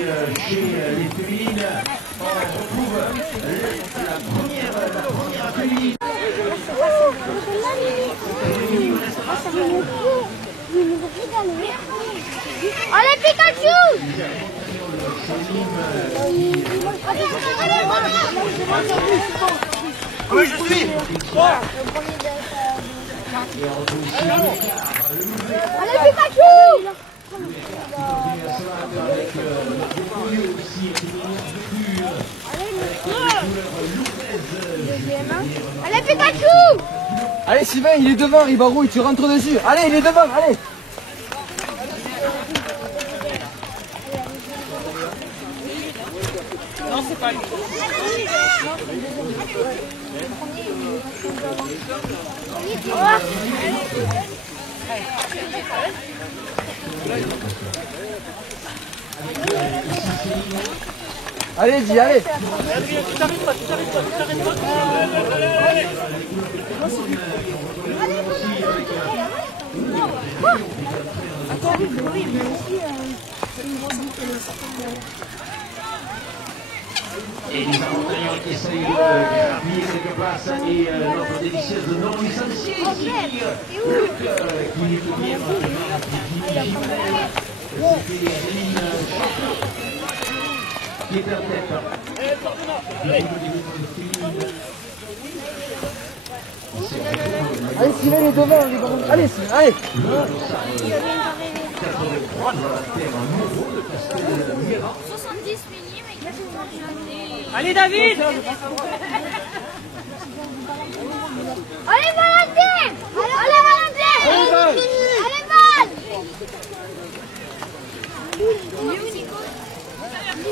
chez les féminines on retrouve la première féminine. Allez Pikachu. Oui, je suis. Allez Pikachu. Allez Pikachu. Allez Sylvain, il est devant, Ribarouille, tu rentres dessus. Allez, il est devant, allez. Non, c'est pas lui. Allez, dis, allez. Et les aventuriers qui essayent de grappiller quelques places et notre délicieuse non-licenciée ici, Luc, qui est bien qui est en tête. Allez, Sylvain, il est devant, Ribarouille. Allez, Sylvain, allez. 70 millimètres. Allez David. Allez Valentin. Allez Valentin. Allez Val.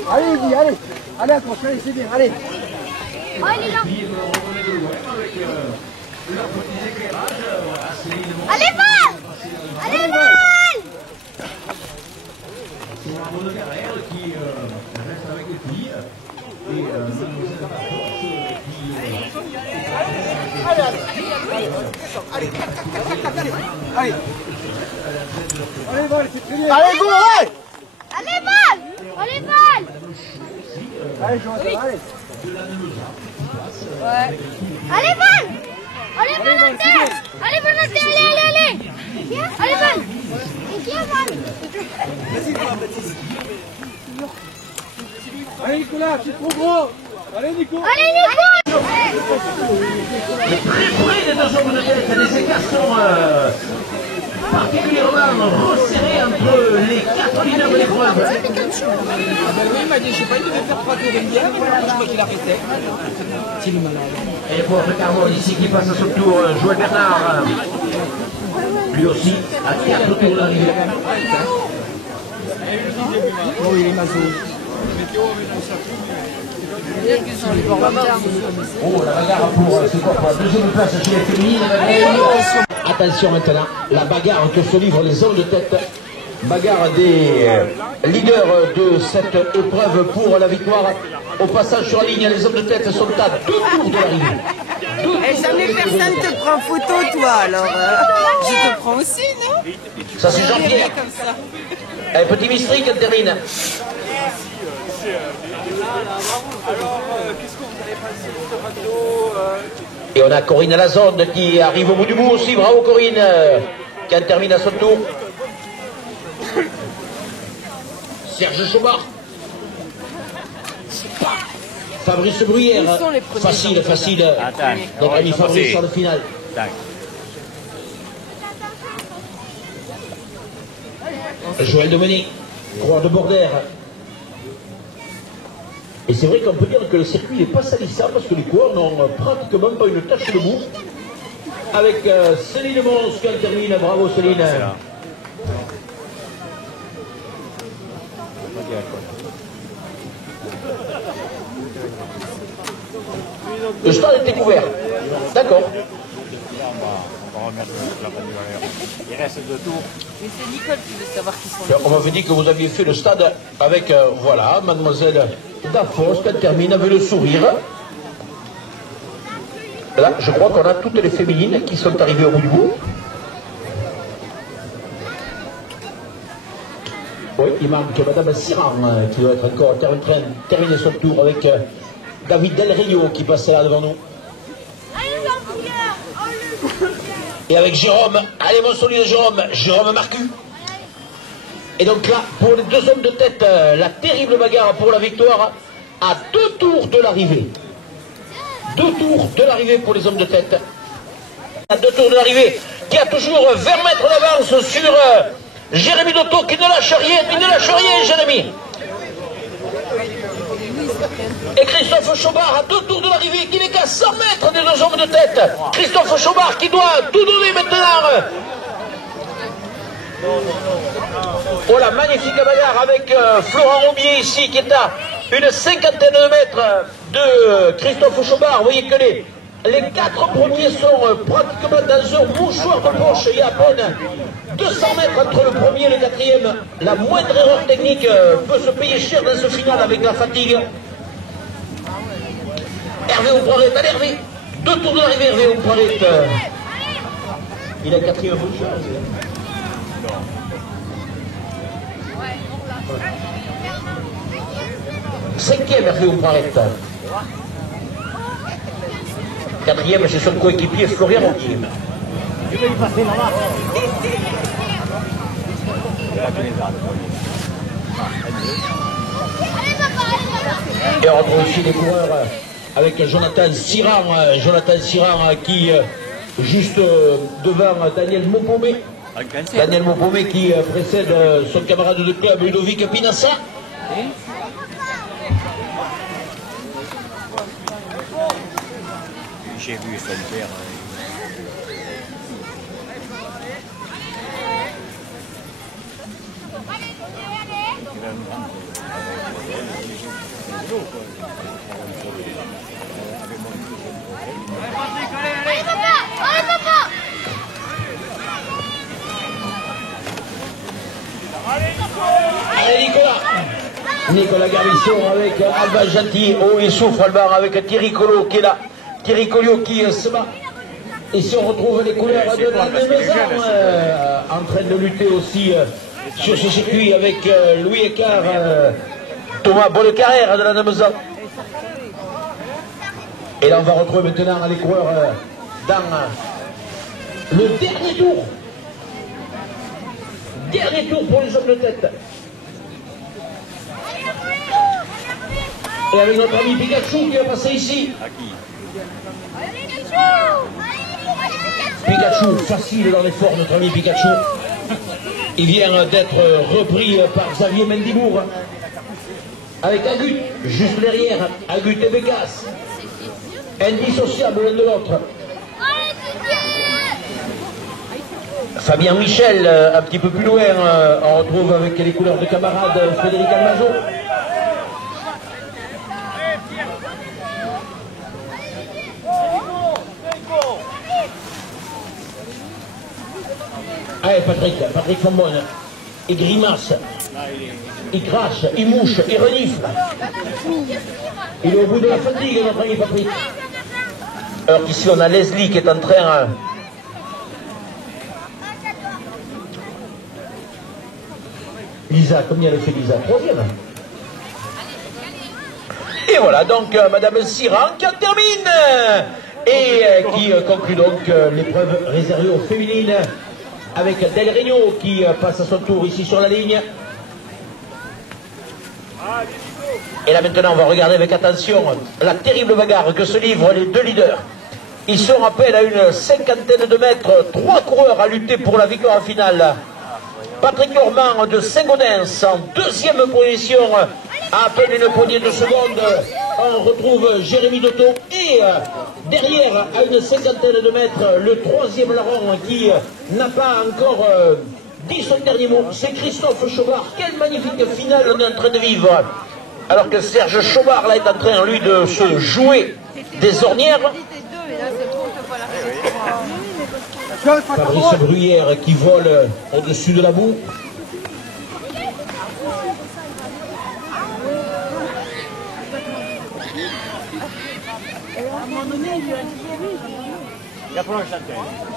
Allez, dis, allez. Allez, attention, allez, c'est bien, allez. Oh, il est là. Allez Val. Allez Val. C'est un mot de carrière qui reste avec les filles. Et Allez. Allez, Val, c'est très bien. Allez, go, allez. Allez Val. Allez Val. Allez, Jonathan, allez. Allez Val. Allez Valentin. Allez Valentin, allez, allez, allez. Allez Val. Et qui est Val? Allez, Nicolas, tu es trop gros. Allez, Nico. Allez Nico. très près des deux hommes de tête, les écarts sont particulièrement resserrés entre les 4 leaders de l'épreuve. Il m'a dit, je sais pas, il devait faire 3 tours de hier, je crois qu'il arrêtait. Et pour Carbone ici qui passe à son tour, Joël Bernard. lui aussi à 4 tours d'arrivée. Oui, il est mazou. Oh, la bagarre pour, c'est quoi, pour la deuxième place chez les féminines. Attention maintenant, la bagarre que se livrent les hommes de tête. Bagarre des leaders de cette épreuve pour la victoire. Au passage sur la ligne, les hommes de tête sont à 2 tours de l'arrivée. Et jamais personne te prend photo, toi, alors je te prends aussi, non? Ça c'est Jean-Pierre. Comme ça. Allez, petit Mistri qui termine. Alors, qu'est-ce qu'on allait passer cette radio Et on a Corinne Lazonde qui arrive au bout du bout aussi. Bravo Corinne, qui en termine à son tour. Serge Chomard. Fabrice Bruyère. Facile, facile. Notre ami Fabrice sur le final. Joël Domené, coureur de Bordère. Et c'est vrai qu'on peut dire que le circuit n'est pas salissable parce que les coureurs n'ont pratiquement pas une tache de boue. Avec Céline Mons qui en termine. Bravo Céline. Le stade était couvert. D'accord. On va remettre la bannière. Il reste 2 tours. Mais c'est Nicole qui veut savoir qui sont On m'avait dit que vous aviez fait le stade avec, voilà, mademoiselle Dafos qui termine avec le sourire. Là, je crois qu'on a toutes les féminines qui sont arrivées au bout du bout. Oui, il manque Madame Siran qui doit être encore en train de terminer son tour avec David Del Rio qui passe là devant nous. Et avec Jérôme, allez mon solide Jérôme Marcu. Et donc là, pour les 2 hommes de tête, la terrible bagarre pour la victoire à 2 tours de l'arrivée. 2 tours de l'arrivée pour les hommes de tête. À 2 tours de l'arrivée, qui a toujours 20 mètres d'avance sur Jérémy Dotto, qui ne lâche rien, Jérémy. Et Christophe Chomard à 2 tours de l'arrivée, qui n'est qu'à 100 mètres des 2 hommes de tête. Christophe Chomard qui doit tout donner maintenant. Oh la magnifique bagarre avec Florent Robier ici, qui est à une 50aine de mètres de Christophe Chomard. Vous voyez que les 4 premiers sont pratiquement dans un mouchoir de poche. Il y a à peine 200 mètres entre le premier et le 4e. La moindre erreur technique peut se payer cher dans ce final avec la fatigue. Hervé Oupraret, allez Hervé, 2 tours de l'arrivée Hervé Oupraret. Il a 4e position. 5e Hervé Oupraret. 4e c'est son coéquipier Florian Roquier. Je vais y passer là-bas. Et on retrouve aussi les coureurs avec Jonathan Siran qui juste devant Daniel Mopomé. Daniel Mopomé qui précède son camarade de club Ludovic Pinassa. J'ai vu son père. Allez Nicolas Garbisson avec Alban Gentil. Oh, il souffre Alban avec Thierry Collot qui est là. Thierry Collot qui se bat. Ici on retrouve les couleurs de la maison en train de lutter aussi sur ce circuit avec Louis Écart, Thomas Bonnecarrère de la Namezan. Et là on va retrouver maintenant les coureurs dans le dernier tour. Dernier tour pour les hommes de tête. Et avec notre ami Pikachu qui va passer ici. Pikachu, facile dans l'effort, notre ami Pikachu. Il vient d'être repris par Xavier Mendibourg. Avec Agut, juste derrière. Agut et Bégas. Indissociable l'un de l'autre. Fabien Michel, un petit peu plus loin, on retrouve avec les couleurs de camarade Frédéric Almazo. Allez Patrick Fombonne, il grimace, il crache, il mouche, il renifle. Il est au bout de la fatigue, notre ami Patrick. Alors qu'ici on a Leslie qui est en train... Lisa, combien elle fait Lisa? 3e. Et voilà donc Madame Siran qui en termine et qui conclut donc l'épreuve réservée aux féminines avec Del Regno qui passe à son tour ici sur la ligne. Et là maintenant on va regarder avec attention la terrible bagarre que se livrent les deux leaders. Ils sont à peine à une cinquantaine de mètres, 3 coureurs à lutter pour la victoire finale. Patrick Normand de Saint-Gaudens en 2e position, à peine une poignée de secondes. On retrouve Jérémy Dotto et derrière, à une cinquantaine de mètres, le 3e larron qui n'a pas encore dit son dernier mot, c'est Christophe Chaubard. Quelle magnifique finale on est en train de vivre. Alors que Serge Chaubard là est en train, lui, de se jouer des ornières. Fabrice Bruyère qui vole au-dessus de la boue.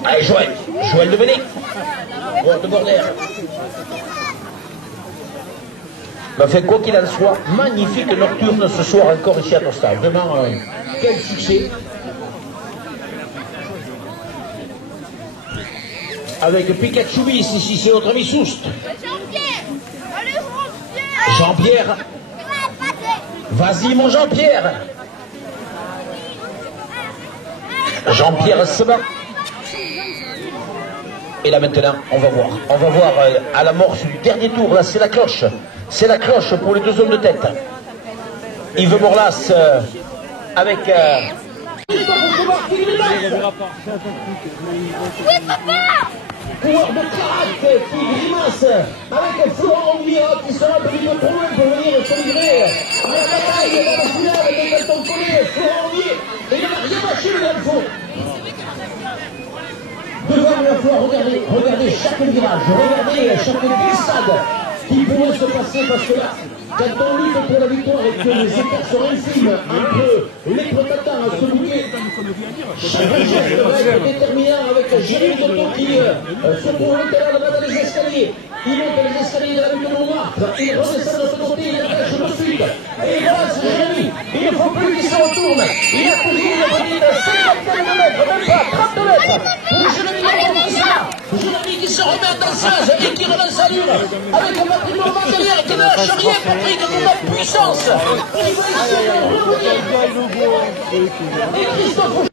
Allez, Joël Devenet, de Border. Enfin, quoi qu'il en soit, magnifique nocturne ce soir encore ici à Tostal. Vraiment, quel succès. Avec Pikachu Bis, ici c'est notre ami Soust. Jean-Pierre. Vas-y mon Jean-Pierre. Jean-Pierre se bat. Et là maintenant, on va voir à l'amorce du dernier tour, là c'est la cloche. C'est la cloche pour les 2 hommes de tête. Yves Morlas avec... Oui, papa! Coureur de Carac qui grimace avec Florent Onvira qui sera un petit peu trop loin pour venir se livrer à la bataille dans la finale de quand on connaît Florent Onvira et il n'a rien lâché le Delfo. Devant la fois, regardez chaque virage, regardez chaque glissade qui pourrait se passer parce que là, quand on lutte pour la victoire et que les écarts sont infimes entre les prétendants à se bouquer, chaque geste va être déterminant avec Jérémy Dotto qui se trouve maintenant dans les escaliers. Il monte les escaliers de la ville de Montmartre, il redescend de ce côté, il attache le sud. Et voilà, c'est Jérémy. Il ne faut plus qu'il se retourne. Il a toujours une petite 50 mètres, même pas 30 mètres. Pour Jérémy qui se remet en danseuse et qui relance sa lure avec un Patrick Normand derrière qui ne lâche rien, Patrick, de la puissance. Et Christophe.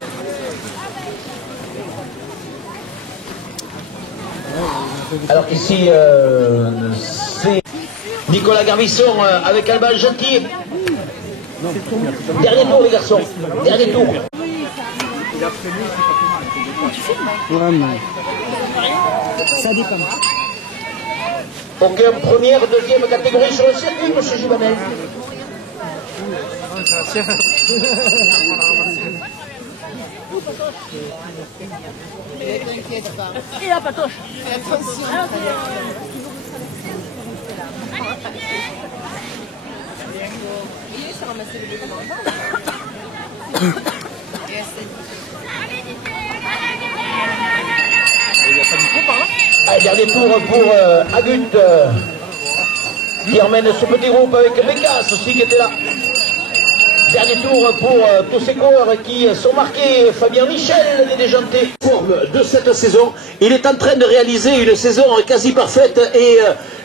Alors qu'ici, c'est Nicolas Garbisson avec Alban Gentil. Dernier tour les garçons, dernier tour. Ça dépend. Aucun première, deuxième catégorie sur le circuit, monsieur Gibanel. Et la patoche. Allez, dernier tour pour Agut qui emmène ce petit groupe avec Bécasse aussi qui était là. Dernier tour pour tous ces coureurs qui sont marqués. Fabien Michel, les déjantés. Forme de cette saison, il est en train de réaliser une saison quasi parfaite et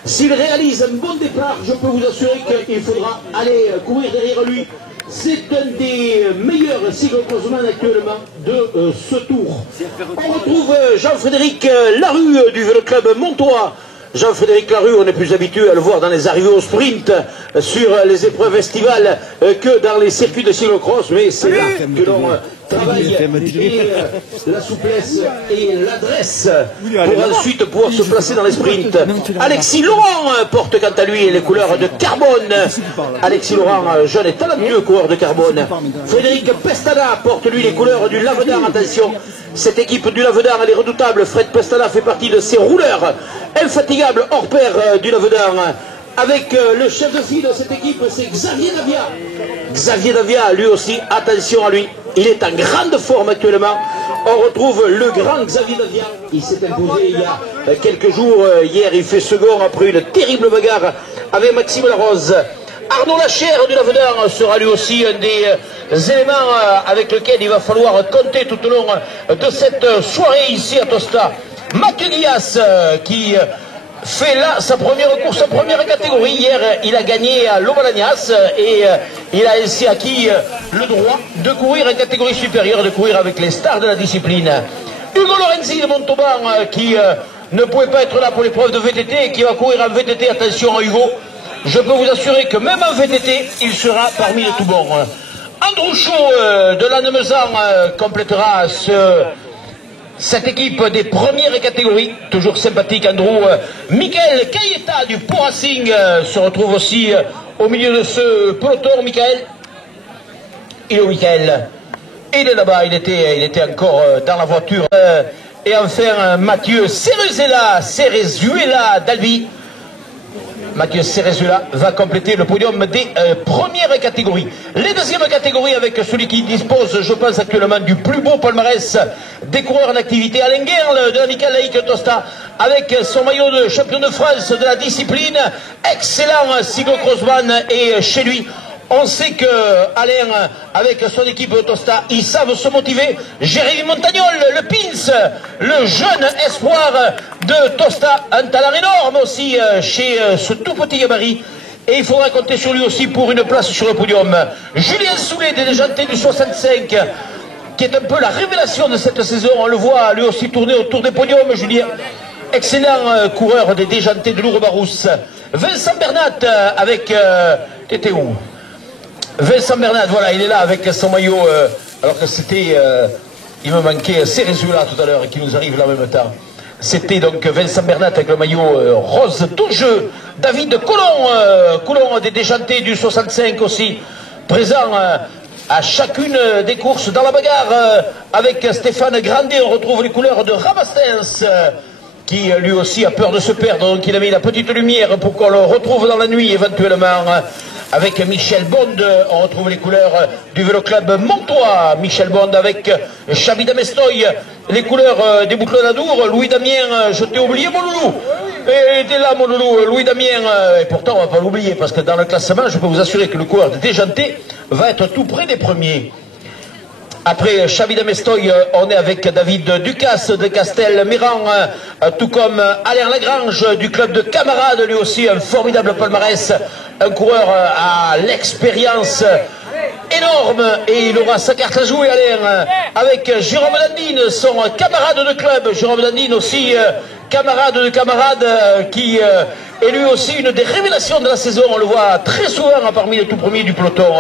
s'il réalise un bon départ, je peux vous assurer qu'il faudra aller courir derrière lui. C'est un des meilleurs cyclocrossman actuellement de ce tour. On retrouve Jean-Frédéric Larue du Vélo Club Montois Jean-Frédéric Larue, on est plus habitué à le voir dans les arrivées au sprint sur les épreuves estivales que dans les circuits de cyclocross, mais c'est là que l'on travaille la souplesse et l'adresse pour ensuite pouvoir se placer dans les sprints. Alexis Laurent porte quant à lui les couleurs de Carbone. Alexis Laurent, jeune et talentueux coureur de Carbone. Frédéric Pestana porte lui les couleurs du Lavedan. Attention, cette équipe du Lavedan, elle est redoutable. Fred Pestana fait partie de ces rouleurs infatigables hors pair du Lavedan. Avec le chef de file de cette équipe, c'est Xavier Davia. Xavier Davia, lui aussi, attention à lui. Il est en grande forme actuellement. On retrouve le grand Xavier Davia. Il s'est imposé il y a quelques jours. Hier, il fait second après une terrible bagarre avec Maxime Larose. Arnaud Lachère du Lavedan sera lui aussi un des éléments avec lequel il va falloir compter tout au long de cette soirée ici à Tosta. Mathieu Guillas qui fait là sa première course en première catégorie. Hier, il a gagné à Lobalagnas et il a ainsi acquis le droit de courir en catégorie supérieure, de courir avec les stars de la discipline. Hugo Lorenzi de Montauban qui ne pouvait pas être là pour l'épreuve de VTT et qui va courir en VTT. Attention à Hugo, je peux vous assurer que même en VTT, il sera parmi les tout bons. Andrew Chaud de Lannemezan complétera cette équipe des premières catégories, toujours sympathique Andrew. Michael Cayeta du Pau Racing se retrouve aussi au milieu de ce peloton. Michael, il est où Michael? Il est là-bas, il était encore dans la voiture. Et enfin Mathieu Cerezuela d'Albi. Mathieu Cerezuela va compléter le podium des premières catégories. Les deuxièmes catégories avec celui qui dispose, je pense actuellement, du plus beau palmarès des coureurs en activité, Alain Guerle de l'Amicale Laïque Tosta, avec son maillot de champion de France de la discipline. Excellent cyclocrossman et chez lui, on sait que Alain, avec son équipe de Tosta, ils savent se motiver. Jérémy Montagnol, le Pins, le jeune espoir de Tosta, un talent énorme aussi chez ce tout petit gabarit. Et il faudra compter sur lui aussi pour une place sur le podium. Julien Soulet, des Déjantés du 65, qui est un peu la révélation de cette saison. On le voit lui aussi tourner autour des podiums, Julien. Excellent coureur des Déjantés de Lourdes-Barousse. Vincent Bernat avec... T'étais où? Vincent Bernat, voilà, il est là avec son maillot, alors que c'était, il me manquait Cerezuela tout à l'heure qui nous arrive là en même temps. C'était donc Vincent Bernat avec le maillot rose tout jeu. David Colomb des Déjantés du 65 aussi, présent à chacune des courses dans la bagarre. Avec Stéphane Grandet, on retrouve les couleurs de Rabastens, qui lui aussi a peur de se perdre, donc il a mis la petite lumière pour qu'on le retrouve dans la nuit éventuellement. Avec Michel Bond, on retrouve les couleurs du vélo club Montois. Michel Bond avec Chabi Damestoy, les couleurs des Boucles d'Adour. Louis Damien, je t'ai oublié mon loulou. Et t'es là mon loulou, Louis Damien. Et pourtant on va pas l'oublier parce que dans le classement, je peux vous assurer que le coureur de Déjanté va être tout près des premiers. Après Chabi Damestoy, on est avec David Ducasse de Castelméran, tout comme Alain Lagrange du club de Camarade, lui aussi un formidable palmarès, un coureur à l'expérience énorme et il aura sa carte à jouer, Alain, avec Jérôme Landine, son camarade de club. Jérôme Landine aussi, camarade de camarade, qui est lui aussi une des révélations de la saison. On le voit très souvent parmi les tout premiers du peloton.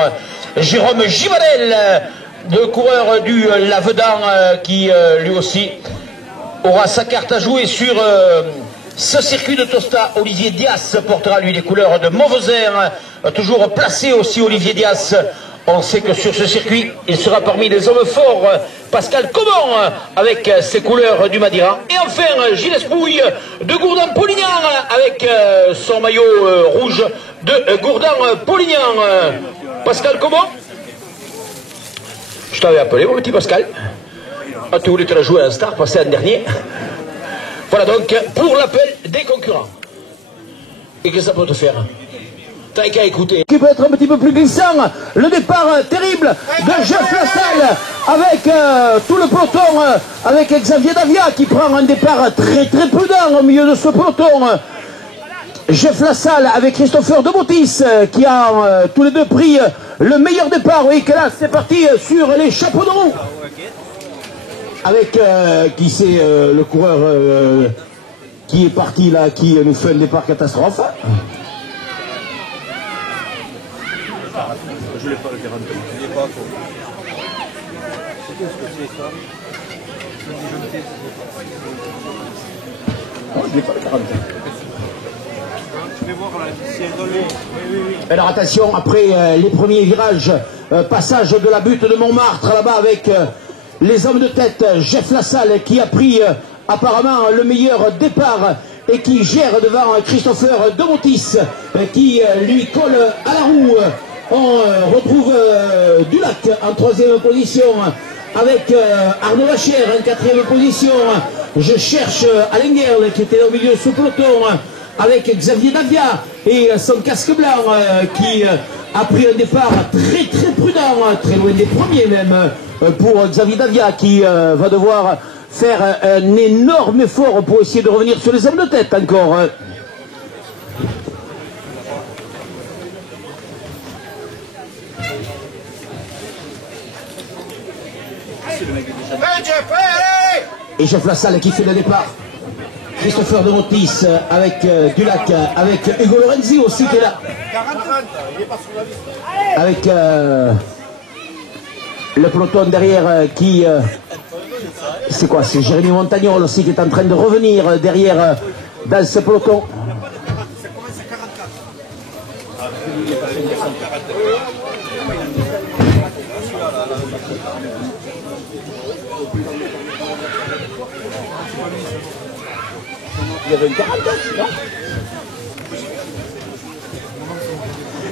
Jérôme Givanel, de coureur du Lavedan, qui lui aussi aura sa carte à jouer sur ce circuit de Tosta. Olivier Dias portera lui les couleurs de Mauvezer, toujours placé aussi Olivier Dias. On sait que sur ce circuit, il sera parmi les hommes forts. Pascal Comon avec ses couleurs du Madira. Et enfin, Gilles Espouille de Gourdan-Polignan avec son maillot rouge de Gourdan-Polignan. Pascal Comon, je t'avais appelé, mon petit Pascal. Ah, tu voulais te la jouer à un star, passé un dernier. Voilà donc pour l'appel des concurrents. Et que ça peut te faire? T'as qu'à écouter. Qui peut être un petit peu plus glissant. Le départ terrible de Jeff Lassalle avec tout le peloton, avec Xavier Davia qui prend un départ très très prudent au milieu de ce peloton. Jeff Lassalle avec Christopher Demotis qui a tous les deux pris le meilleur départ. Oui, que là c'est parti sur les chapeaux de roue. Avec qui c'est le coureur qui est parti là, qui nous fait un départ catastrophe. Je l'ai pas le 40, je l'ai pas. C'est qu'est-ce que c'est ça? Non, je n'ai pas le 40. Je vais voir là, si elle donne les... Oui. Alors attention, après les premiers virages, passage de la butte de Montmartre là-bas avec les hommes de tête, Jeff Lassalle qui a pris apparemment le meilleur départ et qui gère devant Christopher Domotis qui lui colle à la roue. On retrouve Dulac en troisième position avec Arnaud Lachère en quatrième position. Je cherche Alain Guerle qui était au milieu sous peloton avec Xavier Davia et son casque blanc qui a pris un départ très prudent, très loin des premiers même, pour Xavier Davia qui va devoir faire un énorme effort pour essayer de revenir sur les hommes de tête encore. Et Jeff Lassalle qui fait le départ. Christopher Domotis avec Dulac, avec Hugo Lorenzi aussi qui est là. Avec le peloton derrière qui... c'est quoi? C'est Jérémy Montagnol aussi qui est en train de revenir derrière dans ce peloton. Il y avait une 49, non?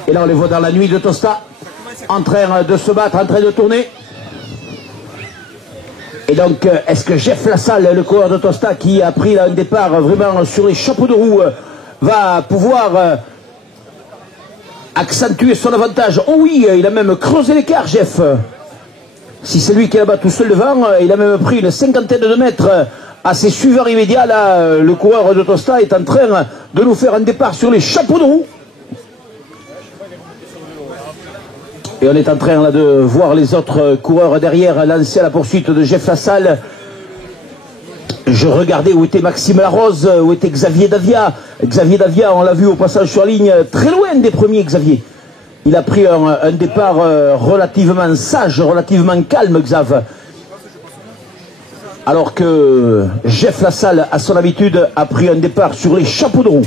Et là on les voit dans la nuit de Tosta, en train de se battre, en train de tourner. Et donc est-ce que Jeff Lassalle, le coureur de Tosta qui a pris là, un départ vraiment sur les chapeaux de roue, va pouvoir accentuer son avantage? Oh oui, il a même creusé l'écart, Jeff. Si c'est lui qui est là-bas tout seul devant, il a même pris une cinquantaine de mètres à ses suiveurs immédiats. Là, le coureur de Tosta est en train de nous faire un départ sur les chapeaux de roue. Et on est en train là, de voir les autres coureurs derrière lancer à la poursuite de Jeff Lassalle. Je regardais où était Maxime Larose, où était Xavier Davia. Xavier Davia, on l'a vu au passage sur la ligne, très loin des premiers, Xavier. Il a pris un départ relativement sage, relativement calme, Xav. Alors que Jeff Lassalle, à son habitude, a pris un départ sur les chapeaux de roue.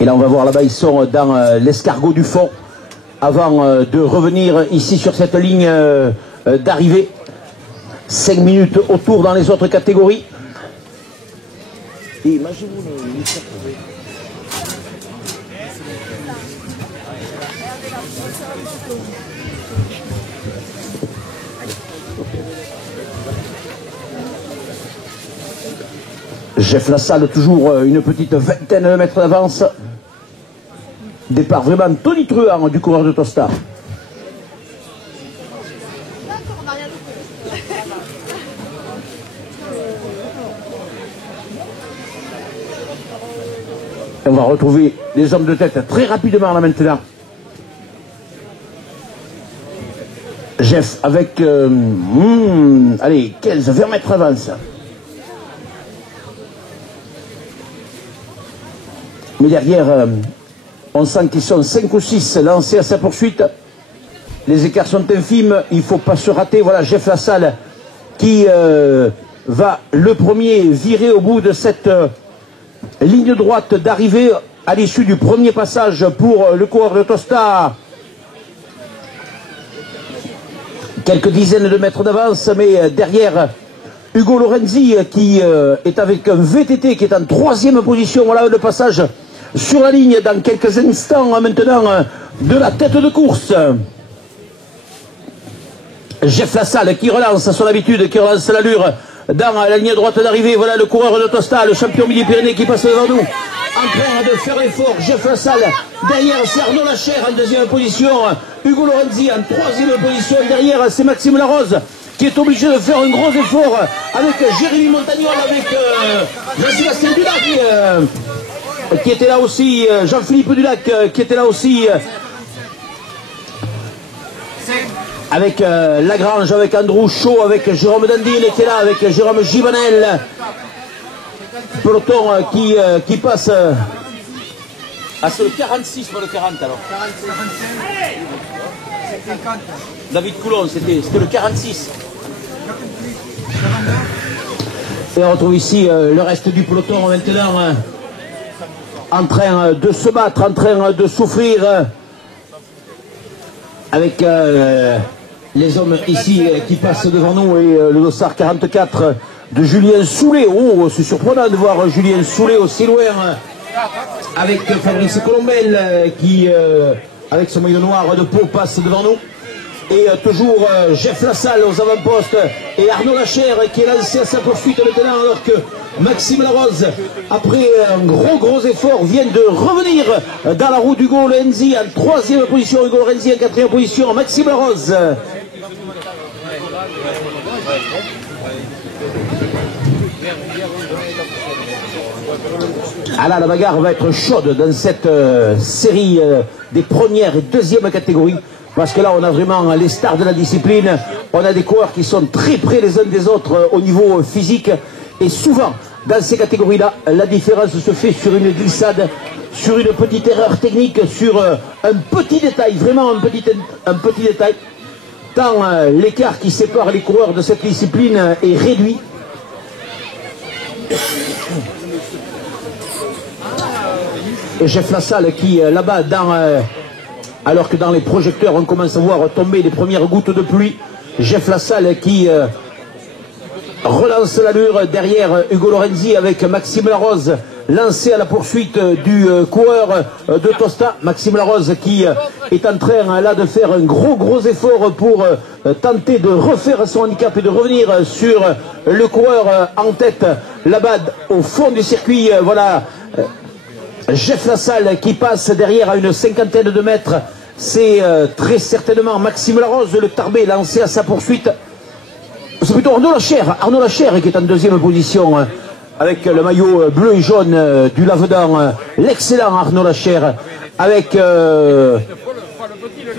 Et là, on va voir là-bas, ils sont dans l'escargot du fond, avant de revenir ici sur cette ligne d'arrivée. 5 minutes autour dans les autres catégories. Et imaginez-vous Jeff Lassalle, toujours une petite vingtaine de mètres d'avance. Départ vraiment tonitruant du coureur de Tosta. Et on va retrouver les hommes de tête très rapidement là maintenant. Jeff avec allez, 15-20 mètres d'avance. Mais derrière, on sent qu'ils sont 5 ou 6 lancés à sa poursuite. Les écarts sont infimes, il ne faut pas se rater. Voilà Jeff Lassalle qui va le premier virer au bout de cette ligne droite d'arrivée à l'issue du premier passage pour le coureur de Tosta. Quelques dizaines de mètres d'avance, mais derrière Hugo Lorenzi qui est avec un VTT qui est en 3e position. Voilà le passage sur la ligne dans quelques instants maintenant de la tête de course. Jeff Lassalle qui relance à son habitude, qui relance l'allure dans la ligne droite d'arrivée. Voilà le coureur de Tosta, le champion Midi-Pyrénées qui passe devant nous, en train de faire l'effort. Jeff Lassalle, derrière c'est Arnaud Lachère en 2e position, Hugo Lorenzi en 3e position, derrière c'est Maxime Larose qui est obligé de faire un gros effort avec Jérémy Montagnol, avec Jean-Sébastien Dulac qui était là aussi, Jean-Philippe Dulac qui était là aussi. avec Lagrange, avec Andrew Shaw, avec Jérôme Dandine qui est là, avec Jérôme Givanel. Peloton qui passe. Ah, c'est le 46, pas le 40 alors. 50. David Coulon, c'était le 46. Et on retrouve ici le reste du peloton maintenant en train de se battre, en train de souffrir avec les hommes ici qui passent devant nous et le dossard 44 de Julien Soulet. Oh, c'est surprenant de voir Julien Soulet aussi loin avec Fabrice Colombel qui, avec son maillot noir de peau, passe devant nous. Et toujours Jeff Lassalle aux avant-postes et Arnaud Lachère qui est lancé à sa poursuite maintenant alors que Maxime Larose, après un gros effort, vient de revenir dans la roue d'Hugo Lorenzi en 3e position, Hugo Lorenzi en 4e position, Maxime Larose. Ah là, la bagarre va être chaude dans cette série des premières et deuxième catégories. Parce que là, on a vraiment les stars de la discipline. On a des coureurs qui sont très près les uns des autres au niveau physique. Et souvent, dans ces catégories-là, la différence se fait sur une glissade, sur une petite erreur technique, sur un petit détail, vraiment un petit détail. Tant l'écart qui sépare les coureurs de cette discipline est réduit. Et Jeff Lassalle qui, là-bas, alors que dans les projecteurs, on commence à voir tomber les premières gouttes de pluie. Jeff Lassalle qui relance l'allure derrière Hugo Lorenzi avec Maxime Larose lancé à la poursuite du coureur de Tosta. Maxime Larose qui est en train là de faire un gros effort pour tenter de refaire son handicap et de revenir sur le coureur en tête là-bas au fond du circuit. Voilà Jeff Lassalle qui passe derrière à une cinquantaine de mètres. C'est très certainement Maxime Larose, le Tarbé, lancé à sa poursuite. C'est plutôt Arnaud Lachère qui est en 2e position avec le maillot bleu et jaune du Lavedan. L'excellent Arnaud Lachère avec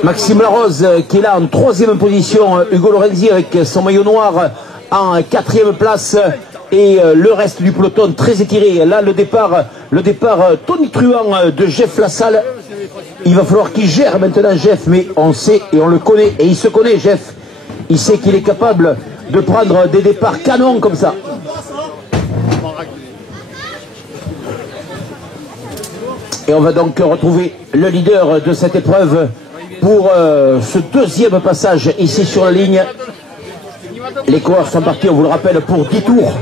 Maxime Larose qui est là en 3e position. Hugo Lorenzi avec son maillot noir en 4e place. Et le reste du peloton très étiré. Là, le départ tonitruant de Jeff Lassalle. Il va falloir qu'il gère maintenant Jeff, mais on sait et on le connaît, et il se connaît Jeff. Il sait qu'il est capable de prendre des départs canons comme ça. Et on va donc retrouver le leader de cette épreuve pour ce 2e passage ici sur la ligne. Les coureurs sont partis, on vous le rappelle, pour 10 tours.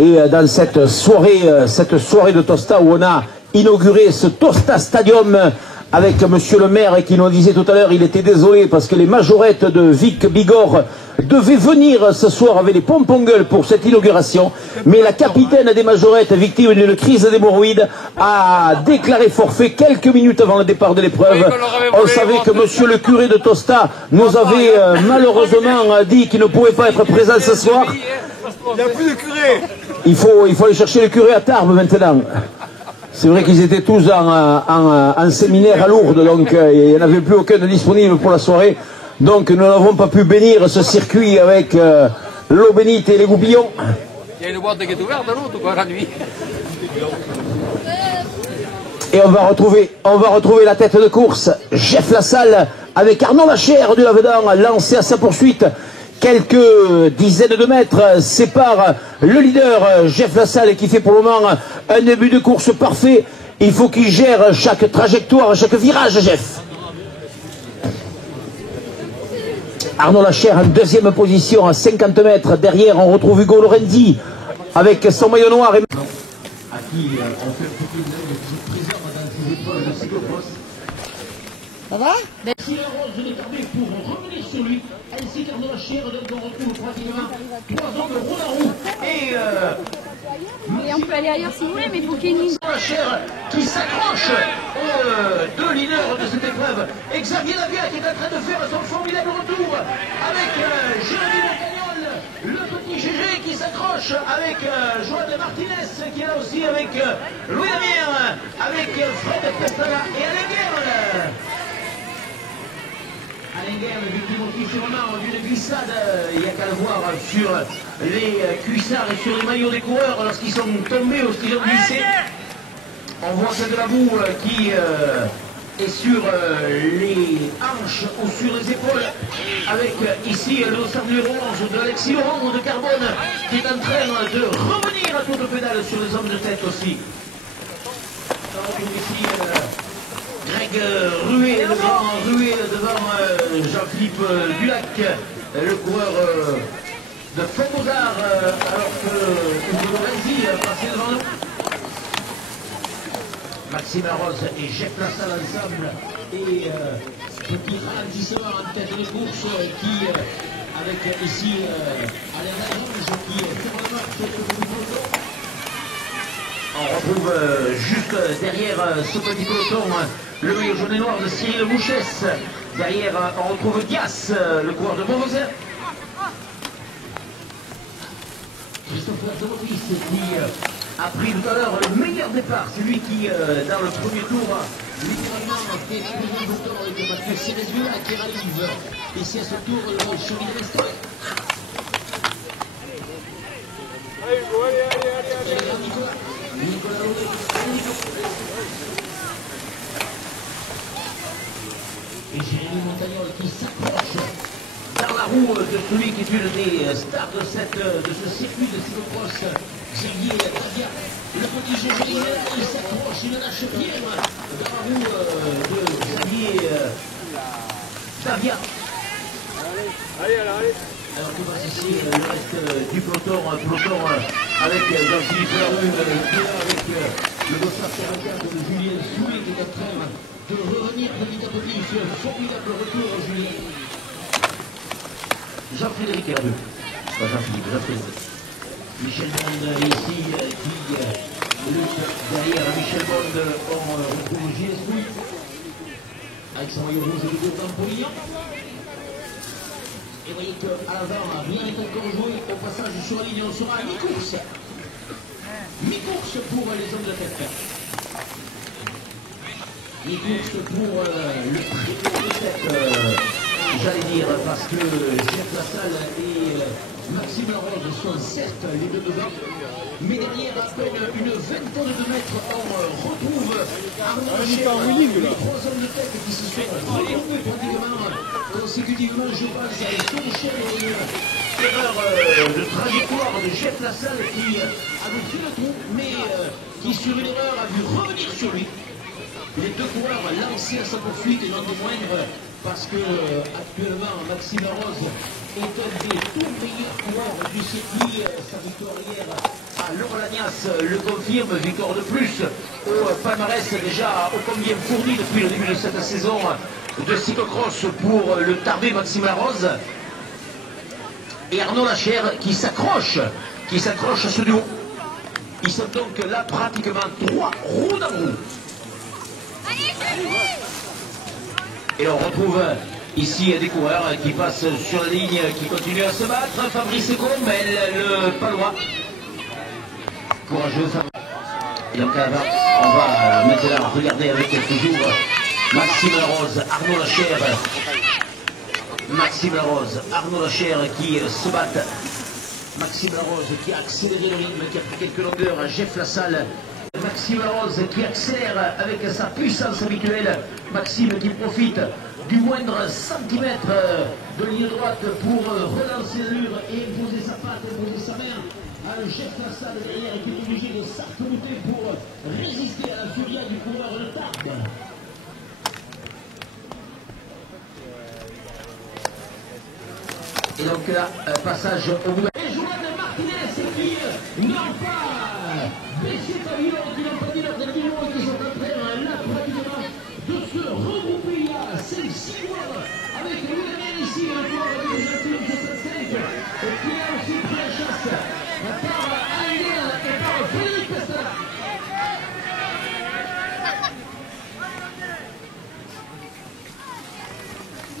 Et dans cette soirée de Tosta où on a inauguré ce Tosta Stadium avec monsieur le maire qui nous disait tout à l'heure, il était désolé parce que les majorettes de Vic Bigorre devaient venir ce soir avec les pompons-gueules pour cette inauguration. Mais la capitaine des majorettes, victime d'une crise d'hémorroïdes, a déclaré forfait quelques minutes avant le départ de l'épreuve. On savait que monsieur le curé de Tosta nous avait malheureusement dit qu'il ne pouvait pas être présent ce soir. Il n'y a plus de curé. Il faut aller chercher le curé à Tarbes maintenant. C'est vrai qu'ils étaient tous en séminaire à Lourdes, donc il n'y en avait plus aucun de disponible pour la soirée. Donc nous n'avons pas pu bénir ce circuit avec l'eau bénite et les goupillons. Il y a une boîte qui est ouverte à l'autre, quoi, la nuit. Et on va retrouver la tête de course, Jeff Lassalle, avec Arnaud Lachère du Lavedan, lancé à sa poursuite. Quelques dizaines de mètres séparent le leader, Jeff Lassalle, qui fait pour le moment un début de course parfait. Il faut qu'il gère chaque trajectoire, chaque virage, Jeff. Arnaud Lachère en 2e position à 50 mètres. Derrière, on retrouve Hugo Lorenzi avec son maillot noir. À qui on fait un petit trésor dans ses épaules de cyclocross. Ça va? Si la rose de Tarbé pour revenir sur lui, ainsi qu'Arnaud Lachère, donc on retrouve pratiquement 3 hommes de roue à roue. Et on peut aller ailleurs si vous voulez, mais il faut qu'il y ait une ligne. Lachère qui s'accroche aux 2 leaders de cette épreuve. Et Xavier Lavia qui est en train de faire son formidable retour avec Jérémy Montagnol. Le petit GG qui s'accroche avec Joan Martinez qui est là aussi avec Louis Lamire, avec Fred Pestana et Alain Guerre. Alain Guerre, victime aussi sûrement d'une glissade, il n'y a qu'à le voir sur les cuissards et sur les maillots des coureurs lorsqu'ils sont tombés ou lorsqu'ils ont glissé. On voit que de la boue qui est sur les hanches ou sur les épaules, avec ici le dossard numéro 11 de Alexis Laurent de Carbone qui est en train de revenir à toute pédale sur les hommes de tête aussi. On retrouve ici Greg Ruet, le grand Ruet devant Jean-Philippe Dulac, le coureur de Font-Mozart, alors que Hugo Lorenzi passait devant nous. Maxime Arose et Jeff Lassalle ensemble et petit ralentissement en tête de course qui, avec ici Alain Lalange qui ferme le match sur le peloton. On retrouve juste derrière ce petit peloton le maillot jaune et noir de Cyril Mouchès. Derrière on retrouve Dias, le coureur de Beauvais. Christopher Domotis qui a pris tout à l'heure le meilleur départ, c'est lui qui, dans le premier tour, littéralement, qui est explosé le bouton avec Mathieu Cérezula qui réalise ici à ce tour le chemin de l'Est. Nicolas Laudet, et Jérémy Montagnol qui s'approche dans la roue de celui qui est une des stars de ce circuit de cyclocross, Xavier Davia. Le petit Gégé, il s'approche, il lâche pied dans la roue de Xavier Davia. Alors qu'on passe ici le reste du peloton avec Jean-Philippe Larue, avec le dossard 44 de Julien Soulet qui est en train de revenir petit à petit sur un formidable retour, Julien. Jean-Frédéric Herbe, pas Jean-Philippe, Jean-Frédéric. Michel Bond ici qui lutte derrière Michel Bond, on retrouve Gilles Souille avec son maillot rouge de Gaudin Polignan. Et vous voyez qu'à l'avant, rien n'est encore joué. Au passage sur la ligne, on sera à mi-course. Mi-course pour les hommes de tête. Mi-course pour le prix de tête. J'allais dire, parce que Jeff Lassalle et Maxime Larose sont certes les deux devant, mais derrière à peine une vingtaine de mètres, on retrouve Arnaud Lachère, les trois hommes de tête qui se sont regroupés pratiquement consécutivement, je pense, à Sonchel et une erreur de trajectoire de Jeff Lassalle qui avait pris le trou, mais qui sur une erreur a vu revenir sur lui. Les deux coureurs lancés à sa poursuite et non des moindres, parce que actuellement Maxime Larose est un des tout meilleurs coureurs du circuit. Sa victoire hier à Lorlagnas le confirme, victoire de plus au palmarès déjà ô combien fourni depuis le début de cette saison de cyclocross pour le Tarbé Maxime Larose. Et Arnaud Lachère qui s'accroche à ce duo. Ils sont donc là pratiquement trois roues dans roue. Et on retrouve ici des coureurs qui passent sur la ligne, qui continuent à se battre. Fabrice Combel, le palois. Courageux. Et donc on va maintenant regarder avec toujours Maxime Larose, Arnaud Lachère. Maxime Larose, Arnaud Lachère qui se battent. Maxime Larose qui a accéléré le rythme, qui a pris quelques longueurs. Jeff Lassalle. Maxime Larose qui accélère avec sa puissance habituelle. Maxime qui profite du moindre centimètre de ligne droite pour relancer l'allure et imposer sa patte, imposer sa main à Jeff Lassalle derrière qui est obligé de s'arc-bouter pour résister à la furia du coureur de Tarbes. Et donc là, passage au bout. Et Joan Martinez qui n'ont pas baissé pavillon, qui n'ont pas dit leur pavillon et qui sont en train là pratiquement de se regrouper il y a 5-6 mois avec Louis Lamire ici, le coureur de Jean-Philippe 65 qui a aussi pris la chasse par Alain Guerre et par Frédéric Pestana.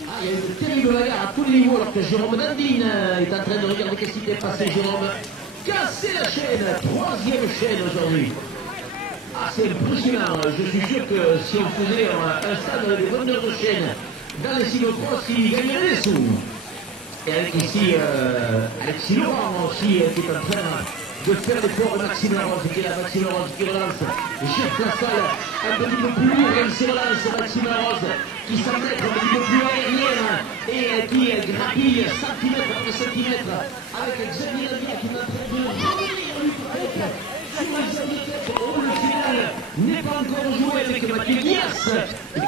Ah, il y a une terrible bagarre. tous les niveaux, alors que Jérôme Dandine est en train de regarder qu'est-ce qui s'est passé, Jérôme. Casser la chaîne, 3e chaîne aujourd'hui. Ah, c'est impressionnant. Je suis sûr que si on faisait un stade avec des vendeurs de chaînes dans les cyclocross, ils gagneraient des sous. Et avec ici, Alexis Laurent aussi, qui est en train de faire l'effort de Maxime Larose, qui est là, Maxime Larose qui relance. Jeff Lassalle, un petit peu plus lourd dans ses relances, Maxime Larose, qui semble être un petit peu plus aérien et qui grappille centimètre après centimètre avec Xavier Lavia qui est en train de revenir lui peut-être sur les hommes de tête. Oh, le final n'est pas encore joué avec Mathieu Dias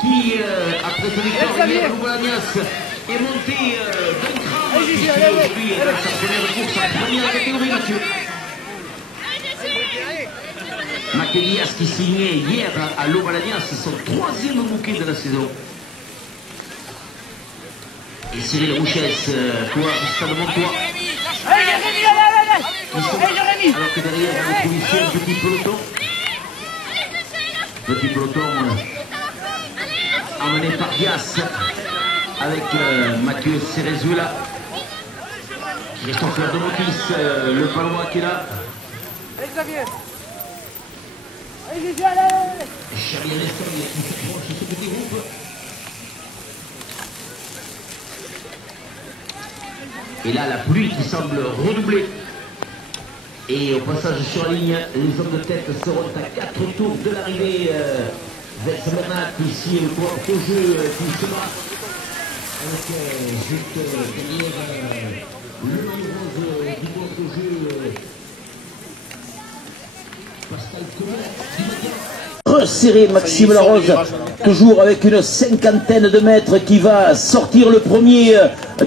qui, après sa victoire hier au Bolognas, est monté d'un cran aujourd'hui dans sa première course en première catégorie, Mathieu. Mathieu Dias qui signait hier à l'Ovalagnas son 3e bouquet de la saison. Et Cyril Rouchès, coureur du Stade Montois. Alors que derrière on retrouve ici un petit peloton. Petit peloton emmené par Dias avec Mathieu Cerezuela, Christopher Demotis, le Palois qui est là. Xavier Leston qui s'approche de ce petit groupe. Et là, la pluie qui semble redoubler. Et au passage sur la ligne, les hommes de tête seront à 4 tours de l'arrivée. Vex Bernat, ici, le coureur au jeu qui se bat. Avec juste derrière le rose du coureur au jeu. Pascal Comer. Resserré Maxime Larose, toujours avec une 50aine de mètres qui va sortir le premier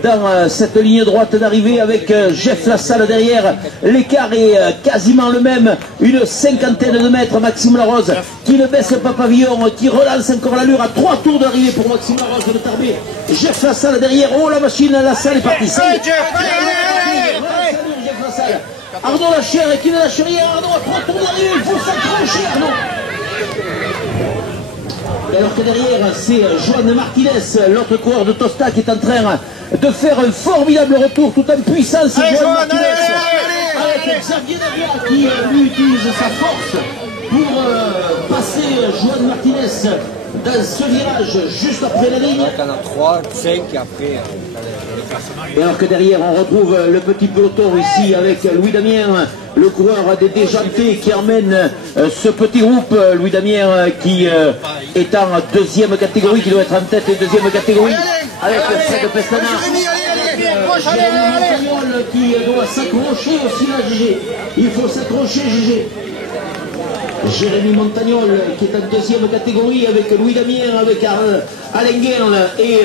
dans cette ligne droite d'arrivée avec Jeff Lassalle derrière. L'écart est quasiment le même, une 50aine de mètres. Maxime Larose qui ne baisse pas pavillon, qui relance encore l'allure à 3 tours d'arrivée pour Maxime Larose de Tarbé. Jeff Lassalle derrière, oh la machine, Lassalle est partie. Arnaud Lachère qui ne lâche rien, Arnaud à 3 tours d'arrivée, il faut s'accrocher Arnaud. Et alors que derrière, c'est Joan Martinez, l'autre coureur de Tosta, qui est en train de faire un formidable retour tout en puissance. Joan Martinez, avec Xavier Lavia qui lui utilise sa force pour passer Joan Martinez dans ce virage juste après la ligne. Il y en a 3, 5 et après. Et alors que derrière on retrouve le petit peloton ici avec Louis Damien, le coureur des Déjantés qui emmène ce petit groupe. Louis Damien qui est en 2e catégorie, qui doit être en tête de 2e catégorie avec Fred Pestana. Jérémy Montagnol qui doit s'accrocher aussi là, GG. Il faut s'accrocher, GG. Jérémy Montagnol qui est en 2e catégorie avec Louis Damien, avec Alain Guerle et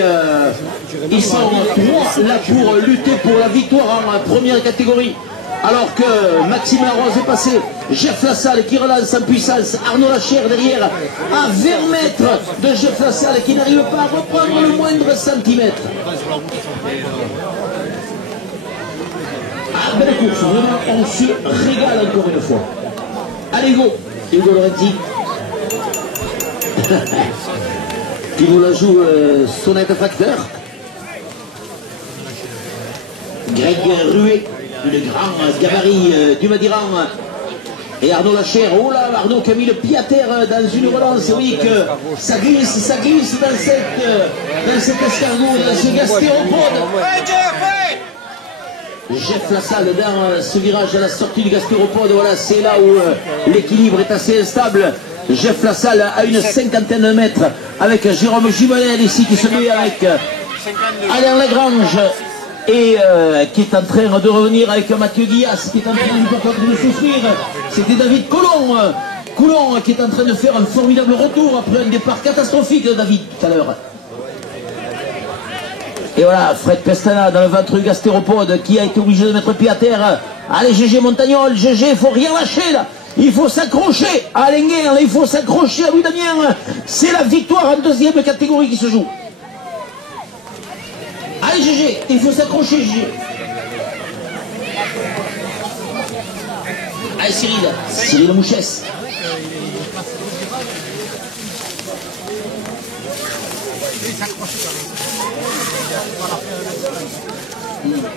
ils sont 3 là pour lutter pour la victoire en première catégorie. Alors que Maxime Larose est passé, Jeff Lassalle qui relance en puissance, Arnaud Lachère derrière à 20 mètres de Jeff Lassalle qui n'arrive pas à reprendre le moindre centimètre. Ah, belle course, vraiment on se régale encore une fois. Allez go, Hugo Lorenzi qui vous la joue sonnette facteur. Greg Ruet, le grand gabarit du Madiran. Et Arnaud Lachère, oh là, Arnaud qui a mis le pied à terre dans une relance, oui, que ça glisse dans cet escargot, dans ce gastéropode. Jeff Lassalle dans ce virage à la sortie du gastéropode, voilà, c'est là où l'équilibre est assez instable. Jeff Lassalle à une 50aine de mètres avec Jérôme Juvenel ici qui se met avec Alain Lagrange et qui est en train de revenir avec Mathieu Dias qui est en train de souffrir. C'était David Coulon qui est en train de faire un formidable retour après un départ catastrophique de David tout à l'heure. Et voilà, Fred Pestana dans le ventre du gastéropode qui a été obligé de mettre pied à terre. Allez, GG Montagnol, GG, il faut rien lâcher là. Il faut s'accrocher à Alain Guerle, il faut s'accrocher à Louis Damien. C'est la victoire en 2e catégorie qui se joue. Allez, GG, il faut s'accrocher, GG. Allez, Cyril Mouchès.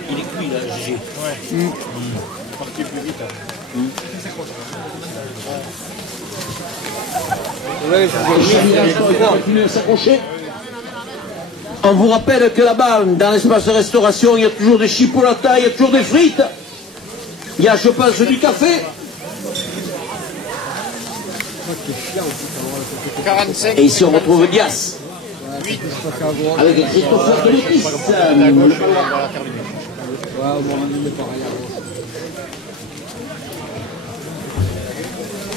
Il est cuit là, GG. Ouais. Parti plus vite. On vous rappelle que là-bas, dans l'espace de restauration, il y a toujours des chipolatas, il y a toujours des frites. Il y a, je pense, du café. 45. Et ici, on retrouve Dias. Avec Christopher Delétis.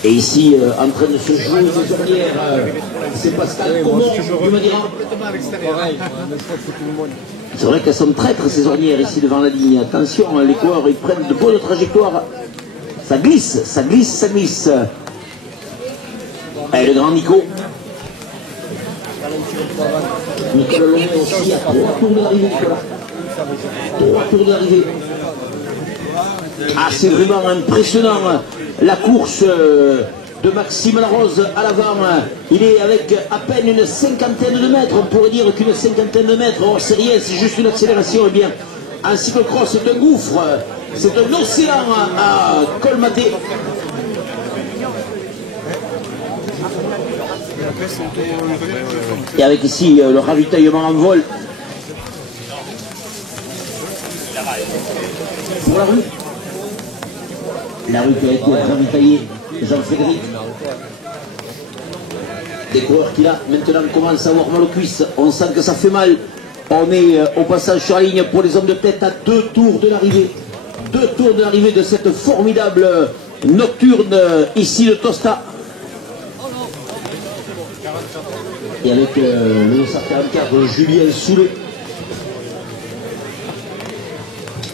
Et ici, en train de se jouer des ornières, c'est Pascal Comont, tu me diras. C'est vrai qu'elles sont traîtres ces ornières ici devant la ligne. Attention, les coureurs, ils prennent de bonnes trajectoires. Ça glisse, ça glisse, ça glisse. Et le grand Nico. Nicolas Lomé aussi à 3 tours d'arrivée. 3 tours d'arrivée. Ah, c'est vraiment impressionnant. La course de Maxime Larose à l'avant. Il est avec à peine une cinquantaine de mètres. On pourrait dire qu'une cinquantaine de mètres, oh, c'est rien, c'est juste une accélération. Eh bien, en cyclocross, c'est un gouffre. C'est un océan à colmater. Et avec ici le ravitaillement en vol. Pour la rue. La rue qui a été ravitaillée, Jean-Frédéric. Des coureurs qui là maintenant commencent à avoir mal aux cuisses. On sent que ça fait mal. On est au passage sur la ligne pour les hommes de tête à 2 tours de l'arrivée. 2 tours de l'arrivée de cette formidable nocturne ici de Tosta. Et avec le 944, Julien Soulet.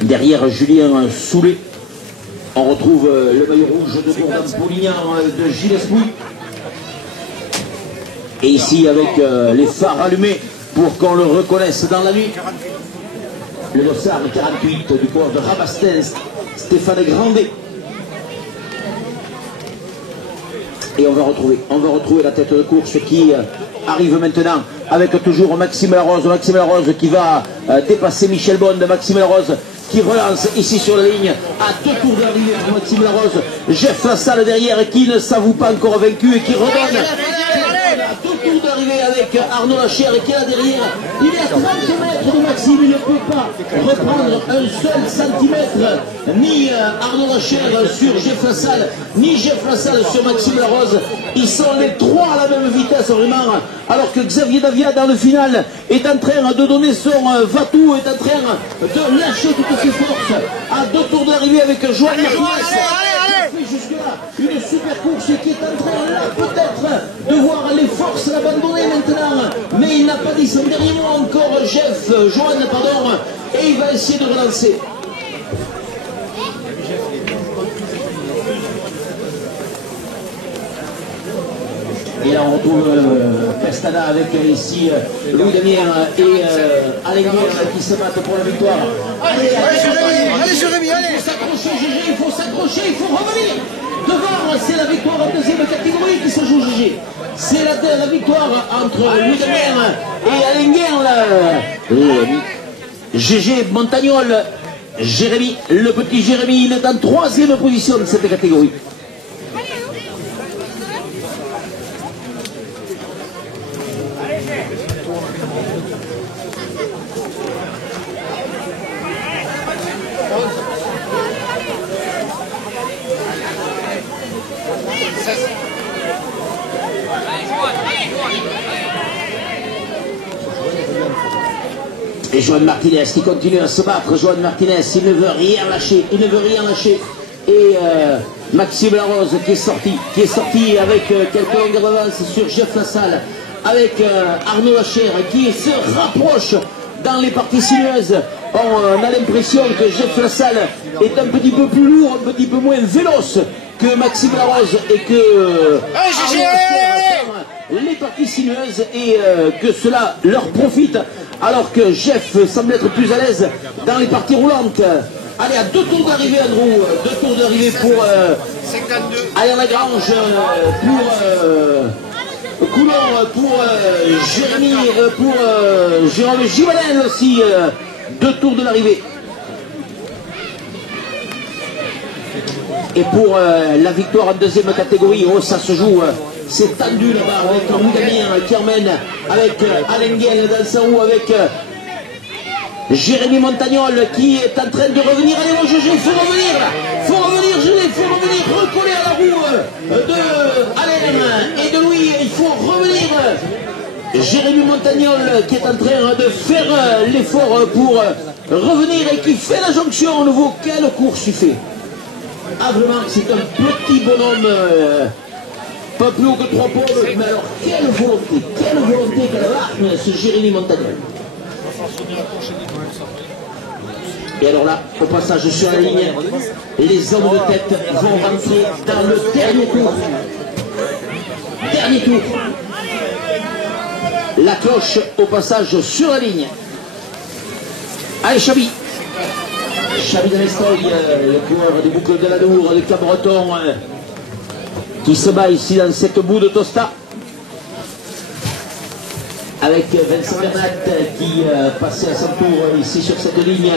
Derrière Julien Soulet, on retrouve le maillot rouge de Bourdain-Polignan de Gilles Espouille. Et ici avec les phares allumés pour qu'on le reconnaisse dans la nuit. Le dossard 48 du corps de Rabastens, Stéphane Grandet. Et on va retrouver la tête de course qui arrive maintenant avec toujours Maxime Larose. Maxime Larose qui va dépasser Michel Bond. Maxime Larose qui relance ici sur la ligne à 2 tours d'arrivée pour Maxime Larose. Jeff Lassalle derrière qui ne s'avoue pas encore vaincu et qui redonne à 2 tours d'arrivée avec Arnaud Lachère qui est là derrière. Il est à 30 mètres de Maxime, il ne peut pas reprendre un seul centimètre. Ni Arnaud Lachère sur Jeff Lassalle, ni Jeff Lassalle sur Maxime Larose. Ils sont les 3 à la même vitesse vraiment, alors que Xavier Davia dans le final est en train de donner son va-tout, est en train de lâcher toutes ses forces à 2 tours d'arrivée avec Joan Martinez. Jusque-là, une super course qui est en train là peut-être de voir les forces l'abandonner maintenant, mais il n'a pas dit son dernier mot encore, Joan, pardon, et il va essayer de relancer. Et là on retrouve Pestana avec ici Louis Damien et Alain Guerre qui se battent pour la victoire. Allez Jérémy, allez. Il faut s'accrocher GG, il faut s'accrocher, il faut revenir. Devant, c'est la victoire en deuxième catégorie qui se joue GG. C'est la victoire entre Louis Damien et Alain Guerre. GG Montagnol, Jérémy, le petit Jérémy, il est en 3e position de cette catégorie. Et Joan Martinez qui continue à se battre. Joan Martinez, il ne veut rien lâcher. Il ne veut rien lâcher. Et Maxime Larose qui est sorti avec quelques longueurs d'avance sur Jeff Lassalle. Avec Arnaud Lachère qui se rapproche dans les parties sinueuses. On a l'impression que Jeff Lassalle est un petit peu plus lourd, un petit peu moins véloce que Maxime Larose et que Arnaud Lachère les parties sinueuses et que cela leur profite alors que Jeff semble être plus à l'aise dans les parties roulantes Allez, à 2 tours d'arrivée, Andrew. 2 tours d'arrivée pour Alain Lagrange, pour Coulon, pour Jérémy, pour Jérôme Givalin aussi. 2 tours de l'arrivée. Et pour la victoire en deuxième catégorie, oh, ça se joue, c'est tendu là-bas avec Moudamir qui emmène avec Alain Guel dans sa roue, avec Jérémy Montagnol qui est en train de revenir. Allez mon GG, il faut revenir GG, il faut revenir, recoller à la roue de Alain et de Louis, il faut revenir. Jérémy Montagnol qui est en train de faire l'effort pour revenir et qui fait la jonction au nouveau. Quelle course il fait! Ah vraiment, c'est un petit bonhomme, pas plus haut que 3 pommes, mais alors quelle volonté qu'elle a, ce Jérémy Montagnol. Et alors là, au passage sur la ligne, les hommes de tête vont rentrer dans le dernier tour. Dernier tour. La cloche au passage sur la ligne. Allez, Chabi. Chabi de Mestoy, le coureur des boucles de la Dour, le Cabreton, qui se bat ici dans cette boue de Tosta. Avec Vincent Bernat qui passait à son tour ici sur cette ligne.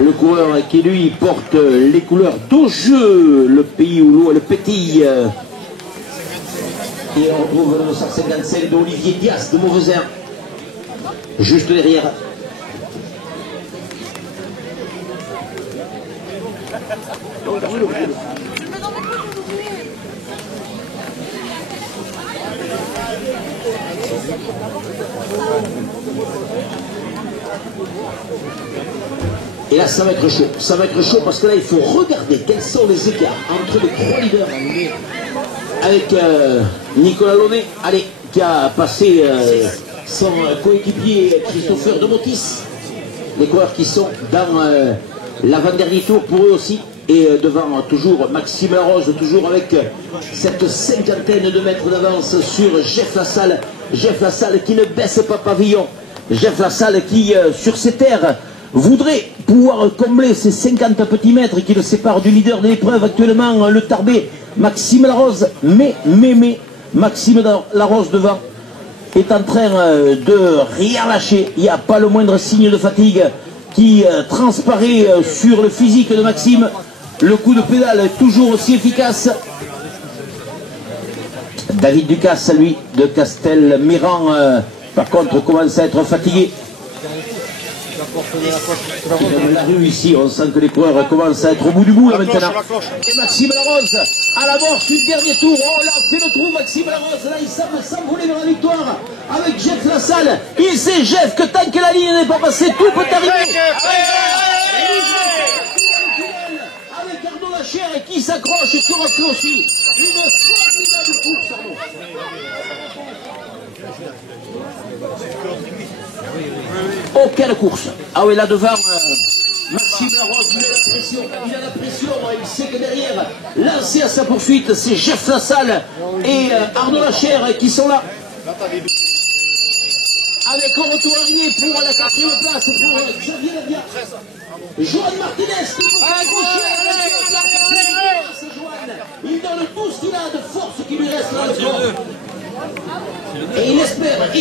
Le coureur qui lui porte les couleurs d'Augieu, le pays où l'eau le pétille. Et on retrouve le 955 d'Olivier Dias de Mauvesin, juste derrière. Et là ça va être chaud parce que là il faut regarder quels sont les écarts entre les 3 leaders avec Nicolas Launay, allez, qui a passé son coéquipier Christopher de Motis, les coureurs qui sont dans l'avant-dernier tour pour eux aussi, et devant toujours Maxime Larose, toujours avec cette cinquantaine de mètres d'avance sur Jeff Lassalle. Jeff Lassalle qui ne baisse pas pavillon, Jeff Lassalle qui sur ces terres voudrait pouvoir combler ces 50 petits mètres qui le séparent du leader de l'épreuve actuellement, le Tarbé, Maxime Larose. Mais Maxime Larose devant est en train de rien lâcher. Il n'y a pas le moindre signe de fatigue qui transparaît sur le physique de Maxime. Le coup de pédale est toujours aussi efficace. David Ducasse, lui, de Castelméran, par contre, commence à être fatigué. La rue ici, on sent que les coureurs commencent à être au bout du bout là maintenant. Et Maxime Larose à l'amorce du dernier tour. Oh là, fait le trou Maxime Larose. Là, il semble s'envoler vers la victoire avec Jeff Lassalle. Il sait, Jeff, que tant que la ligne n'est pas passée, tout peut arriver. Avec Arnaud Lachère qui s'accroche et qui aura fait aussi une formidable course, Arnaud. Oh, quelle course! Ah oui, là devant, Maxime Larose, il a la pression, il sait que derrière, lancé à sa poursuite, c'est Jeff Lassalle et Arnaud Lachère qui sont là. Avec un retour arrivé pour la 4e place pour Xavier Lavia. Johan Martinez qui peut s'accrocher à la 4e place. Il donne tout ce qu'il a de force qui lui reste dans le corps. Et il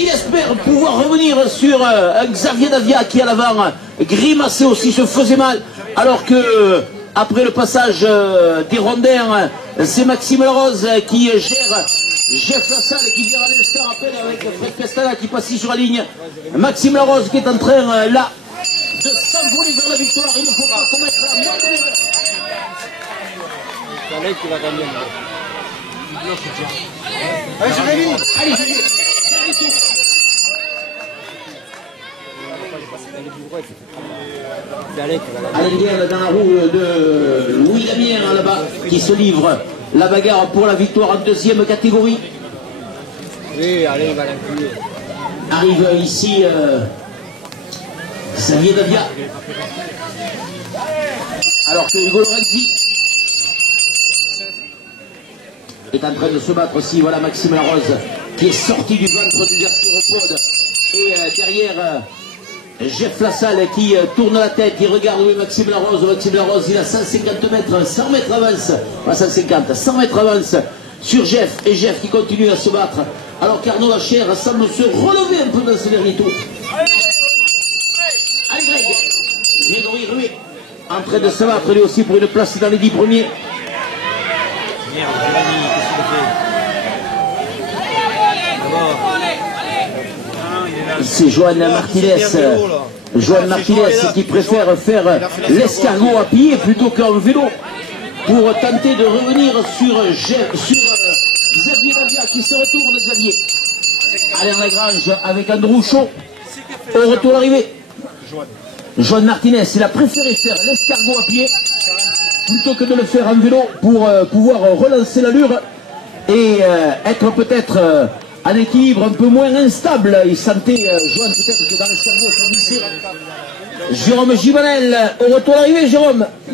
espère pouvoir revenir sur Xavier Davia qui à l'avant grimaçait aussi, se faisait mal, alors que après le passage des rondins, c'est Maxime Larose qui gère Jeff Lassalle qui vient à l'instant après avec Fred Castana qui passe sur la ligne. Maxime Larose qui est en train là de s'envoler vers la victoire. Il ne faut pas commettre la moindre erreur. Allez, Jérémy! Allez, Jérémy! Allez, dans la roue de Louis Lamière là-bas, qui se livre la bagarre pour la victoire en 2e catégorie. Oui, allez, il va l'inclure. Arrive ici Xavier Davia. Alors que Hugo Lorenzi est en train de se battre aussi. Voilà Maxime Larose qui est sorti du ventre du Vertueux Pod. Et derrière Jeff Lassalle qui tourne la tête, il regarde où est Maxime Larose. Maxime Larose, il a 150 mètres, 100 mètres avance, pas 150, 100 mètres avance sur Jeff, et Jeff qui continue à se battre, alors qu'Arnaud Lachère semble se relever un peu dans ce dernier tour. Allez Greg, Grégory Rué, en train de se battre lui aussi pour une place dans les 10 premiers. Merde, Jérémy, qu'est-ce qu'il fait? C'est Johan Martinez. Johan Martinez qui préfère faire l'escargot à pied plutôt qu'en vélo pour tenter de revenir sur Xavier Davia qui se retourne. Xavier. Alain Lagrange avec Andrew Chaud au retour d'arrivée. Johan Martinez, il a préféré faire l'escargot à pied plutôt que de le faire en vélo pour pouvoir relancer l'allure et être peut-être en équilibre un peu moins instable. Il sentait, Johan, peut-être que dans l'escargot ça glissait. Jérôme Gibanel au retour d'arrivée. Jérôme. C'est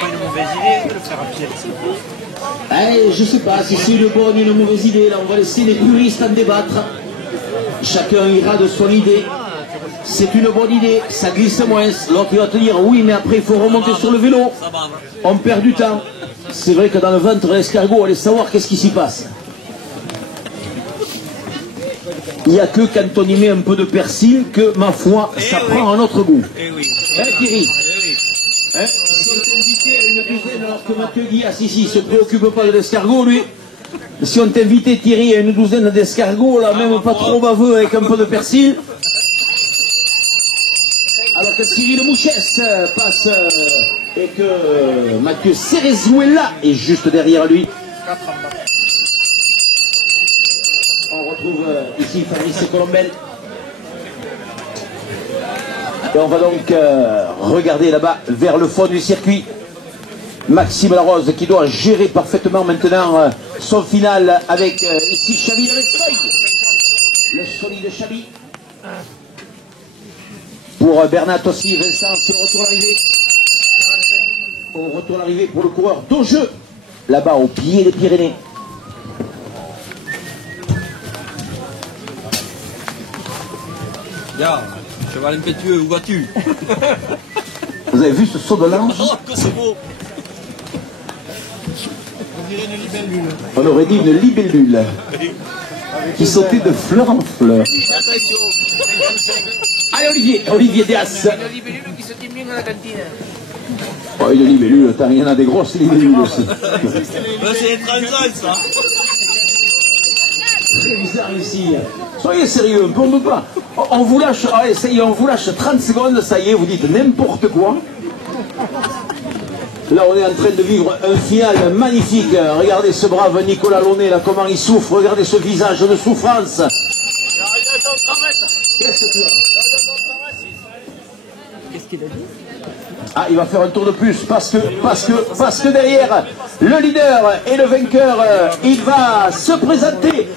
pas une mauvaise idée de le faire à pied. Je sais pas si c'est une bonne ou une mauvaise idée. Là, on va laisser les puristes en débattre. Chacun ira de son idée. C'est une bonne idée, ça glisse moins. L'autre il va te dire oui, mais après il faut remonter sur le vélo. On perd du temps. C'est vrai que dans le ventre de l'escargot, allez savoir qu'est-ce qui s'y passe. Il n'y a que quand on y met un peu de persil que, ma foi, ça prend un autre goût. Hein, Thierry? Hein? Si on t'invitait à une douzaine alors que Mathieu Guy, il se préoccupe pas de l'escargot, lui. Si on t'invitait, Thierry, à une douzaine d'escargots, là, même pas trop baveux avec un peu de persil. Alors que Cyril Mouchès passe et que Mathieu Cerezuela est juste derrière lui. On retrouve ici Fabrice Colombel. Et on va donc regarder là-bas vers le fond du circuit. Maxime Larose qui doit gérer parfaitement maintenant son final avec ici Chabi le solide Chabi. Pour Bernat aussi, Vincent, c'est au retour d'arrivée. Au retour d'arrivée pour le coureur d'Augeux, là-bas au pied des Pyrénées. Bien, cheval impétueux, où vas-tu? Vous avez vu ce saut de l'ange? Oh, que c'est beau! On dirait une libellule. On aurait dit une libellule qui sautait de fleur en fleur. Allez Olivier Dias. Une libellule qui se tient bien à la cantine. Oh, une libellule, il y en a des grosses libellules aussi. C'est les transals, ça! Très bizarre ici. Soyez sérieux, on ne peut pas. On vous lâche, allez, ça y est, on vous lâche 30 secondes, ça y est, vous dites n'importe quoi. Là, on est en train de vivre un final magnifique. Regardez ce brave Nicolas Launay, là, comment il souffre. Regardez ce visage de souffrance. Qu'est-ce que tu as? Qu'est-ce qu'il a dit? Ah, il va faire un tour de plus parce que derrière, le leader et le vainqueur, il va se présenter.